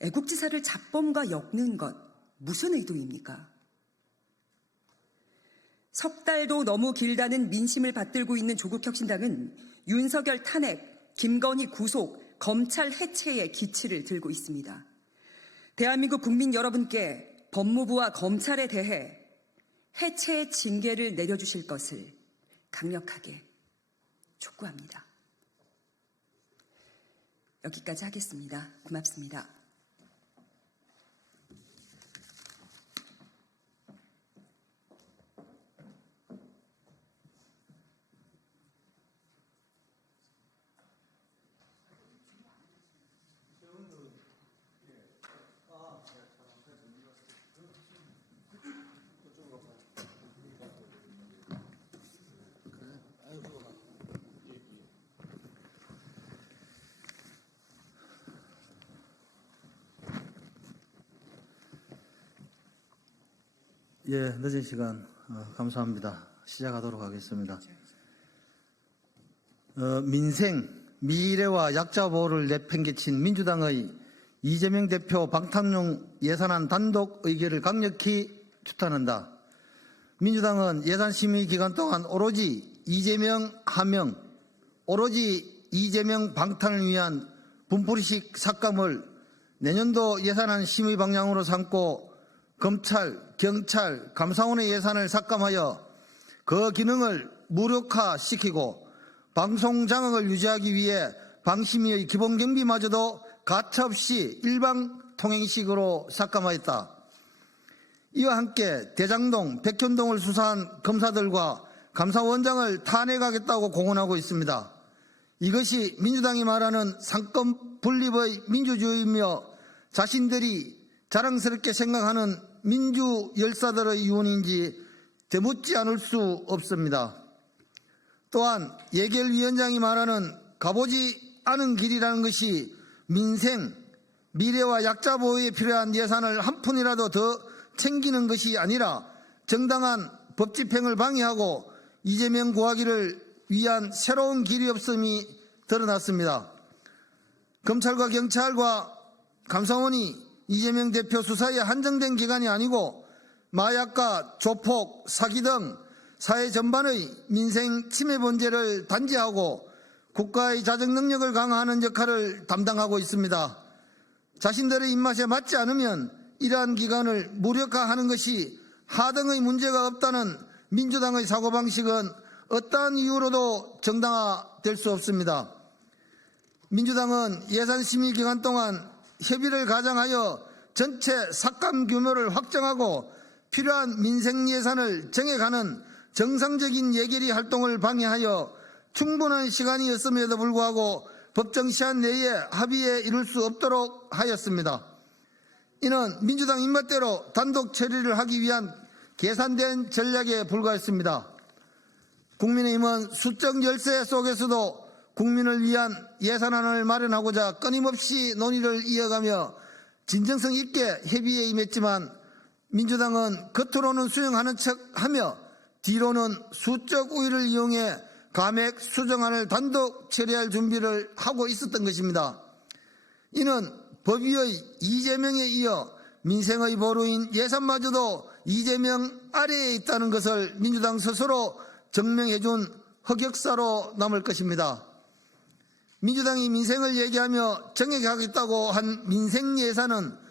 애국지사를 잡범과 엮는 것, 무슨 의도입니까? 석 달도 너무 길다는 민심을 받들고 있는 조국혁신당은 윤석열 탄핵, 김건희 구속, 검찰 해체의 기치를 들고 있습니다. 대한민국 국민 여러분께 법무부와 검찰에 대해 해체의 징계를 내려주실 것을 강력하게 촉구합니다. 여기까지 하겠습니다. 고맙습니다. 예, 늦은 시간 감사합니다. 시작하도록 하겠습니다. 민생, 미래와 약자 보호를 내팽개친 민주당의 이재명 대표 방탄용 예산안 단독 의결을 강력히 추탄한다. 민주당은 예산심의 기간 동안 오로지 이재명 하명, 오로지 이재명 방탄을 위한 분풀이식 삭감을 내년도 예산안 심의 방향으로 삼고 검찰, 경찰, 감사원의 예산을 삭감하여 그 기능을 무력화시키고 방송 장악을 유지하기 위해 방심위의 기본 경비마저도 가차없이 일방 통행식으로 삭감하였다. 이와 함께 대장동, 백현동을 수사한 검사들과 감사원장을 탄핵하겠다고 공언하고 있습니다. 이것이 민주당이 말하는 상권 분립의 민주주의이며 자신들이 자랑스럽게 생각하는 민주 열사들의 유언인지 되묻지 않을 수 없습니다. 또한 예결위원장이 말하는 가보지 않은 길이라는 것이 민생, 미래와 약자 보호에 필요한 예산을 한 푼이라도 더 챙기는 것이 아니라 정당한 법 집행을 방해하고 이재명 구하기를 위한 새로운 길이 없음이 드러났습니다. 검찰과 경찰과 감사원이 이재명 대표 수사에 한정된 기간이 아니고 마약과 조폭, 사기 등 사회 전반의 민생 침해 문제를 단죄하고 국가의 자정 능력을 강화하는 역할을 담당하고 있습니다. 자신들의 입맛에 맞지 않으면 이러한 기간을 무력화하는 것이 하등의 문제가 없다는 민주당의 사고방식은 어떠한 이유로도 정당화될 수 없습니다. 민주당은 예산심의 기간 동안 협의를 가장하여 전체 삭감 규모를 확정하고 필요한 민생 예산을 정해가는 정상적인 예결위 활동을 방해하여 충분한 시간이었음에도 불구하고 법정 시한 내에 합의에 이룰 수 없도록 하였습니다. 이는 민주당 입맛대로 단독 처리를 하기 위한 계산된 전략에 불과했습니다. 국민의힘은 수적 열세 속에서도 국민을 위한 예산안을 마련하고자 끊임없이 논의를 이어가며 진정성 있게 협의에 임했지만 민주당은 겉으로는 수용하는 척하며 뒤로는 수적 우위를 이용해 감액 수정안을 단독 처리할 준비를 하고 있었던 것입니다. 이는 법위의 이재명에 이어 민생의 보루인 예산마저도 이재명 아래에 있다는 것을 민주당 스스로 증명해준 흑역사로 남을 것입니다. 민주당이 민생을 얘기하며 정액하겠다고 한 민생 예산은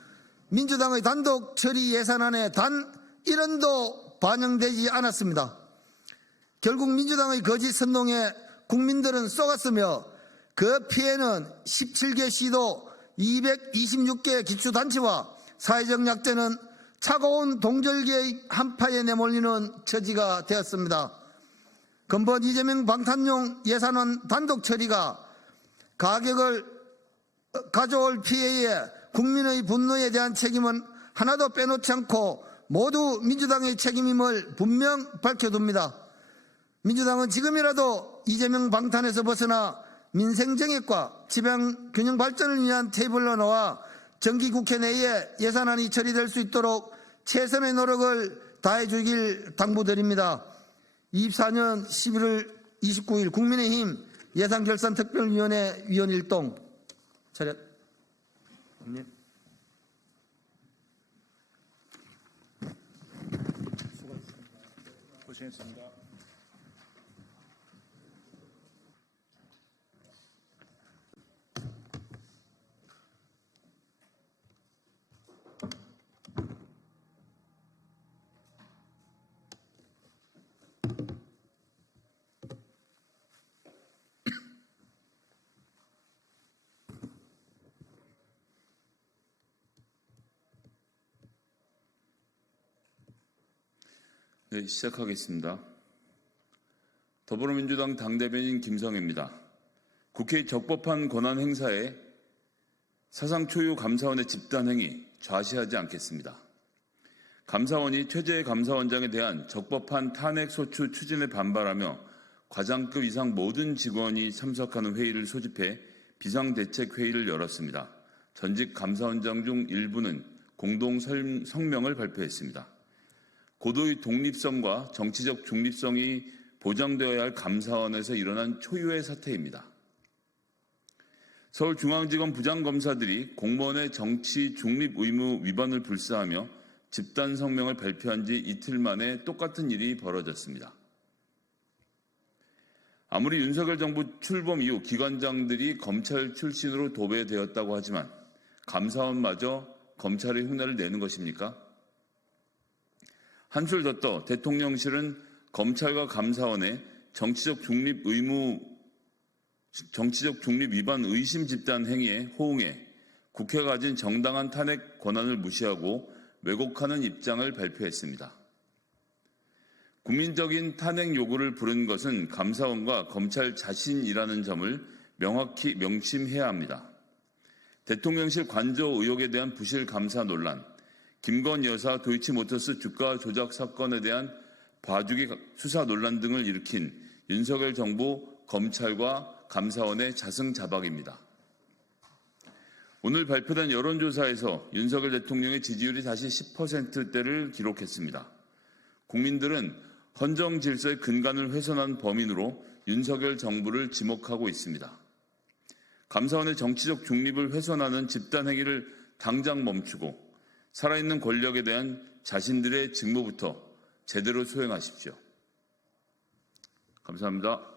민주당의 단독 처리 예산안에 단 1원도 반영되지 않았습니다. 결국 민주당의 거짓 선동에 국민들은 속았으며 그 피해는 17개 시도 226개 기초단체와 사회적 약자는 차가운 동절기의 한파에 내몰리는 처지가 되었습니다. 근본 이재명 방탄용 예산안 단독 처리가 가격을 가져올 피해에 국민의 분노에 대한 책임은 하나도 빼놓지 않고 모두 민주당의 책임임을 분명 밝혀둡니다. 민주당은 지금이라도 이재명 방탄에서 벗어나 민생정액과 지방균형 발전을 위한 테이블로 나와 정기국회 내에 예산안이 처리될 수 있도록 최선의 노력을 다해주길 당부드립니다. 24년 11월 29일 국민의힘 예산결산특별위원회 위원 일동 차렷. 고생했습니다. 네, 시작하겠습니다. 더불어민주당 당대변인 김성애입니다. 국회의 적법한 권한 행사에 사상 초유 감사원의 집단행위 좌시하지 않겠습니다. 감사원이 최재 감사원장에 대한 적법한 탄핵소추 추진에 반발하며 과장급 이상 모든 직원이 참석하는 회의를 소집해 비상대책회의를 열었습니다. 전직 감사원장 중 일부는 공동 성명을 발표했습니다. 고도의 독립성과 정치적 중립성이 보장되어야 할 감사원에서 일어난 초유의 사태입니다. 서울중앙지검 부장검사들이 공무원의 정치 중립 의무 위반을 불사하며 집단 성명을 발표한 지 이틀 만에 똑같은 일이 벌어졌습니다. 아무리 윤석열 정부 출범 이후 기관장들이 검찰 출신으로 도배되었다고 하지만 감사원마저 검찰의 흉내를 내는 것입니까? 한술 더 떠 대통령실은 검찰과 감사원의 정치적 중립 위반 의심 집단 행위에 호응해 국회가 가진 정당한 탄핵 권한을 무시하고 왜곡하는 입장을 발표했습니다. 국민적인 탄핵 요구를 부른 것은 감사원과 검찰 자신이라는 점을 명확히 명심해야 합니다. 대통령실 관저 의혹에 대한 부실 감사 논란, 김건 여사 도이치모터스 주가 조작 사건에 대한 봐주기 수사 논란 등을 일으킨 윤석열 정부 검찰과 감사원의 자승자박입니다. 오늘 발표된 여론조사에서 윤석열 대통령의 지지율이 다시 10%대를 기록했습니다. 국민들은 헌정 질서의 근간을 훼손한 범인으로 윤석열 정부를 지목하고 있습니다. 감사원의 정치적 중립을 훼손하는 집단 행위를 당장 멈추고 살아있는 권력에 대한 자신들의 직무부터 제대로 수행하십시오. 감사합니다.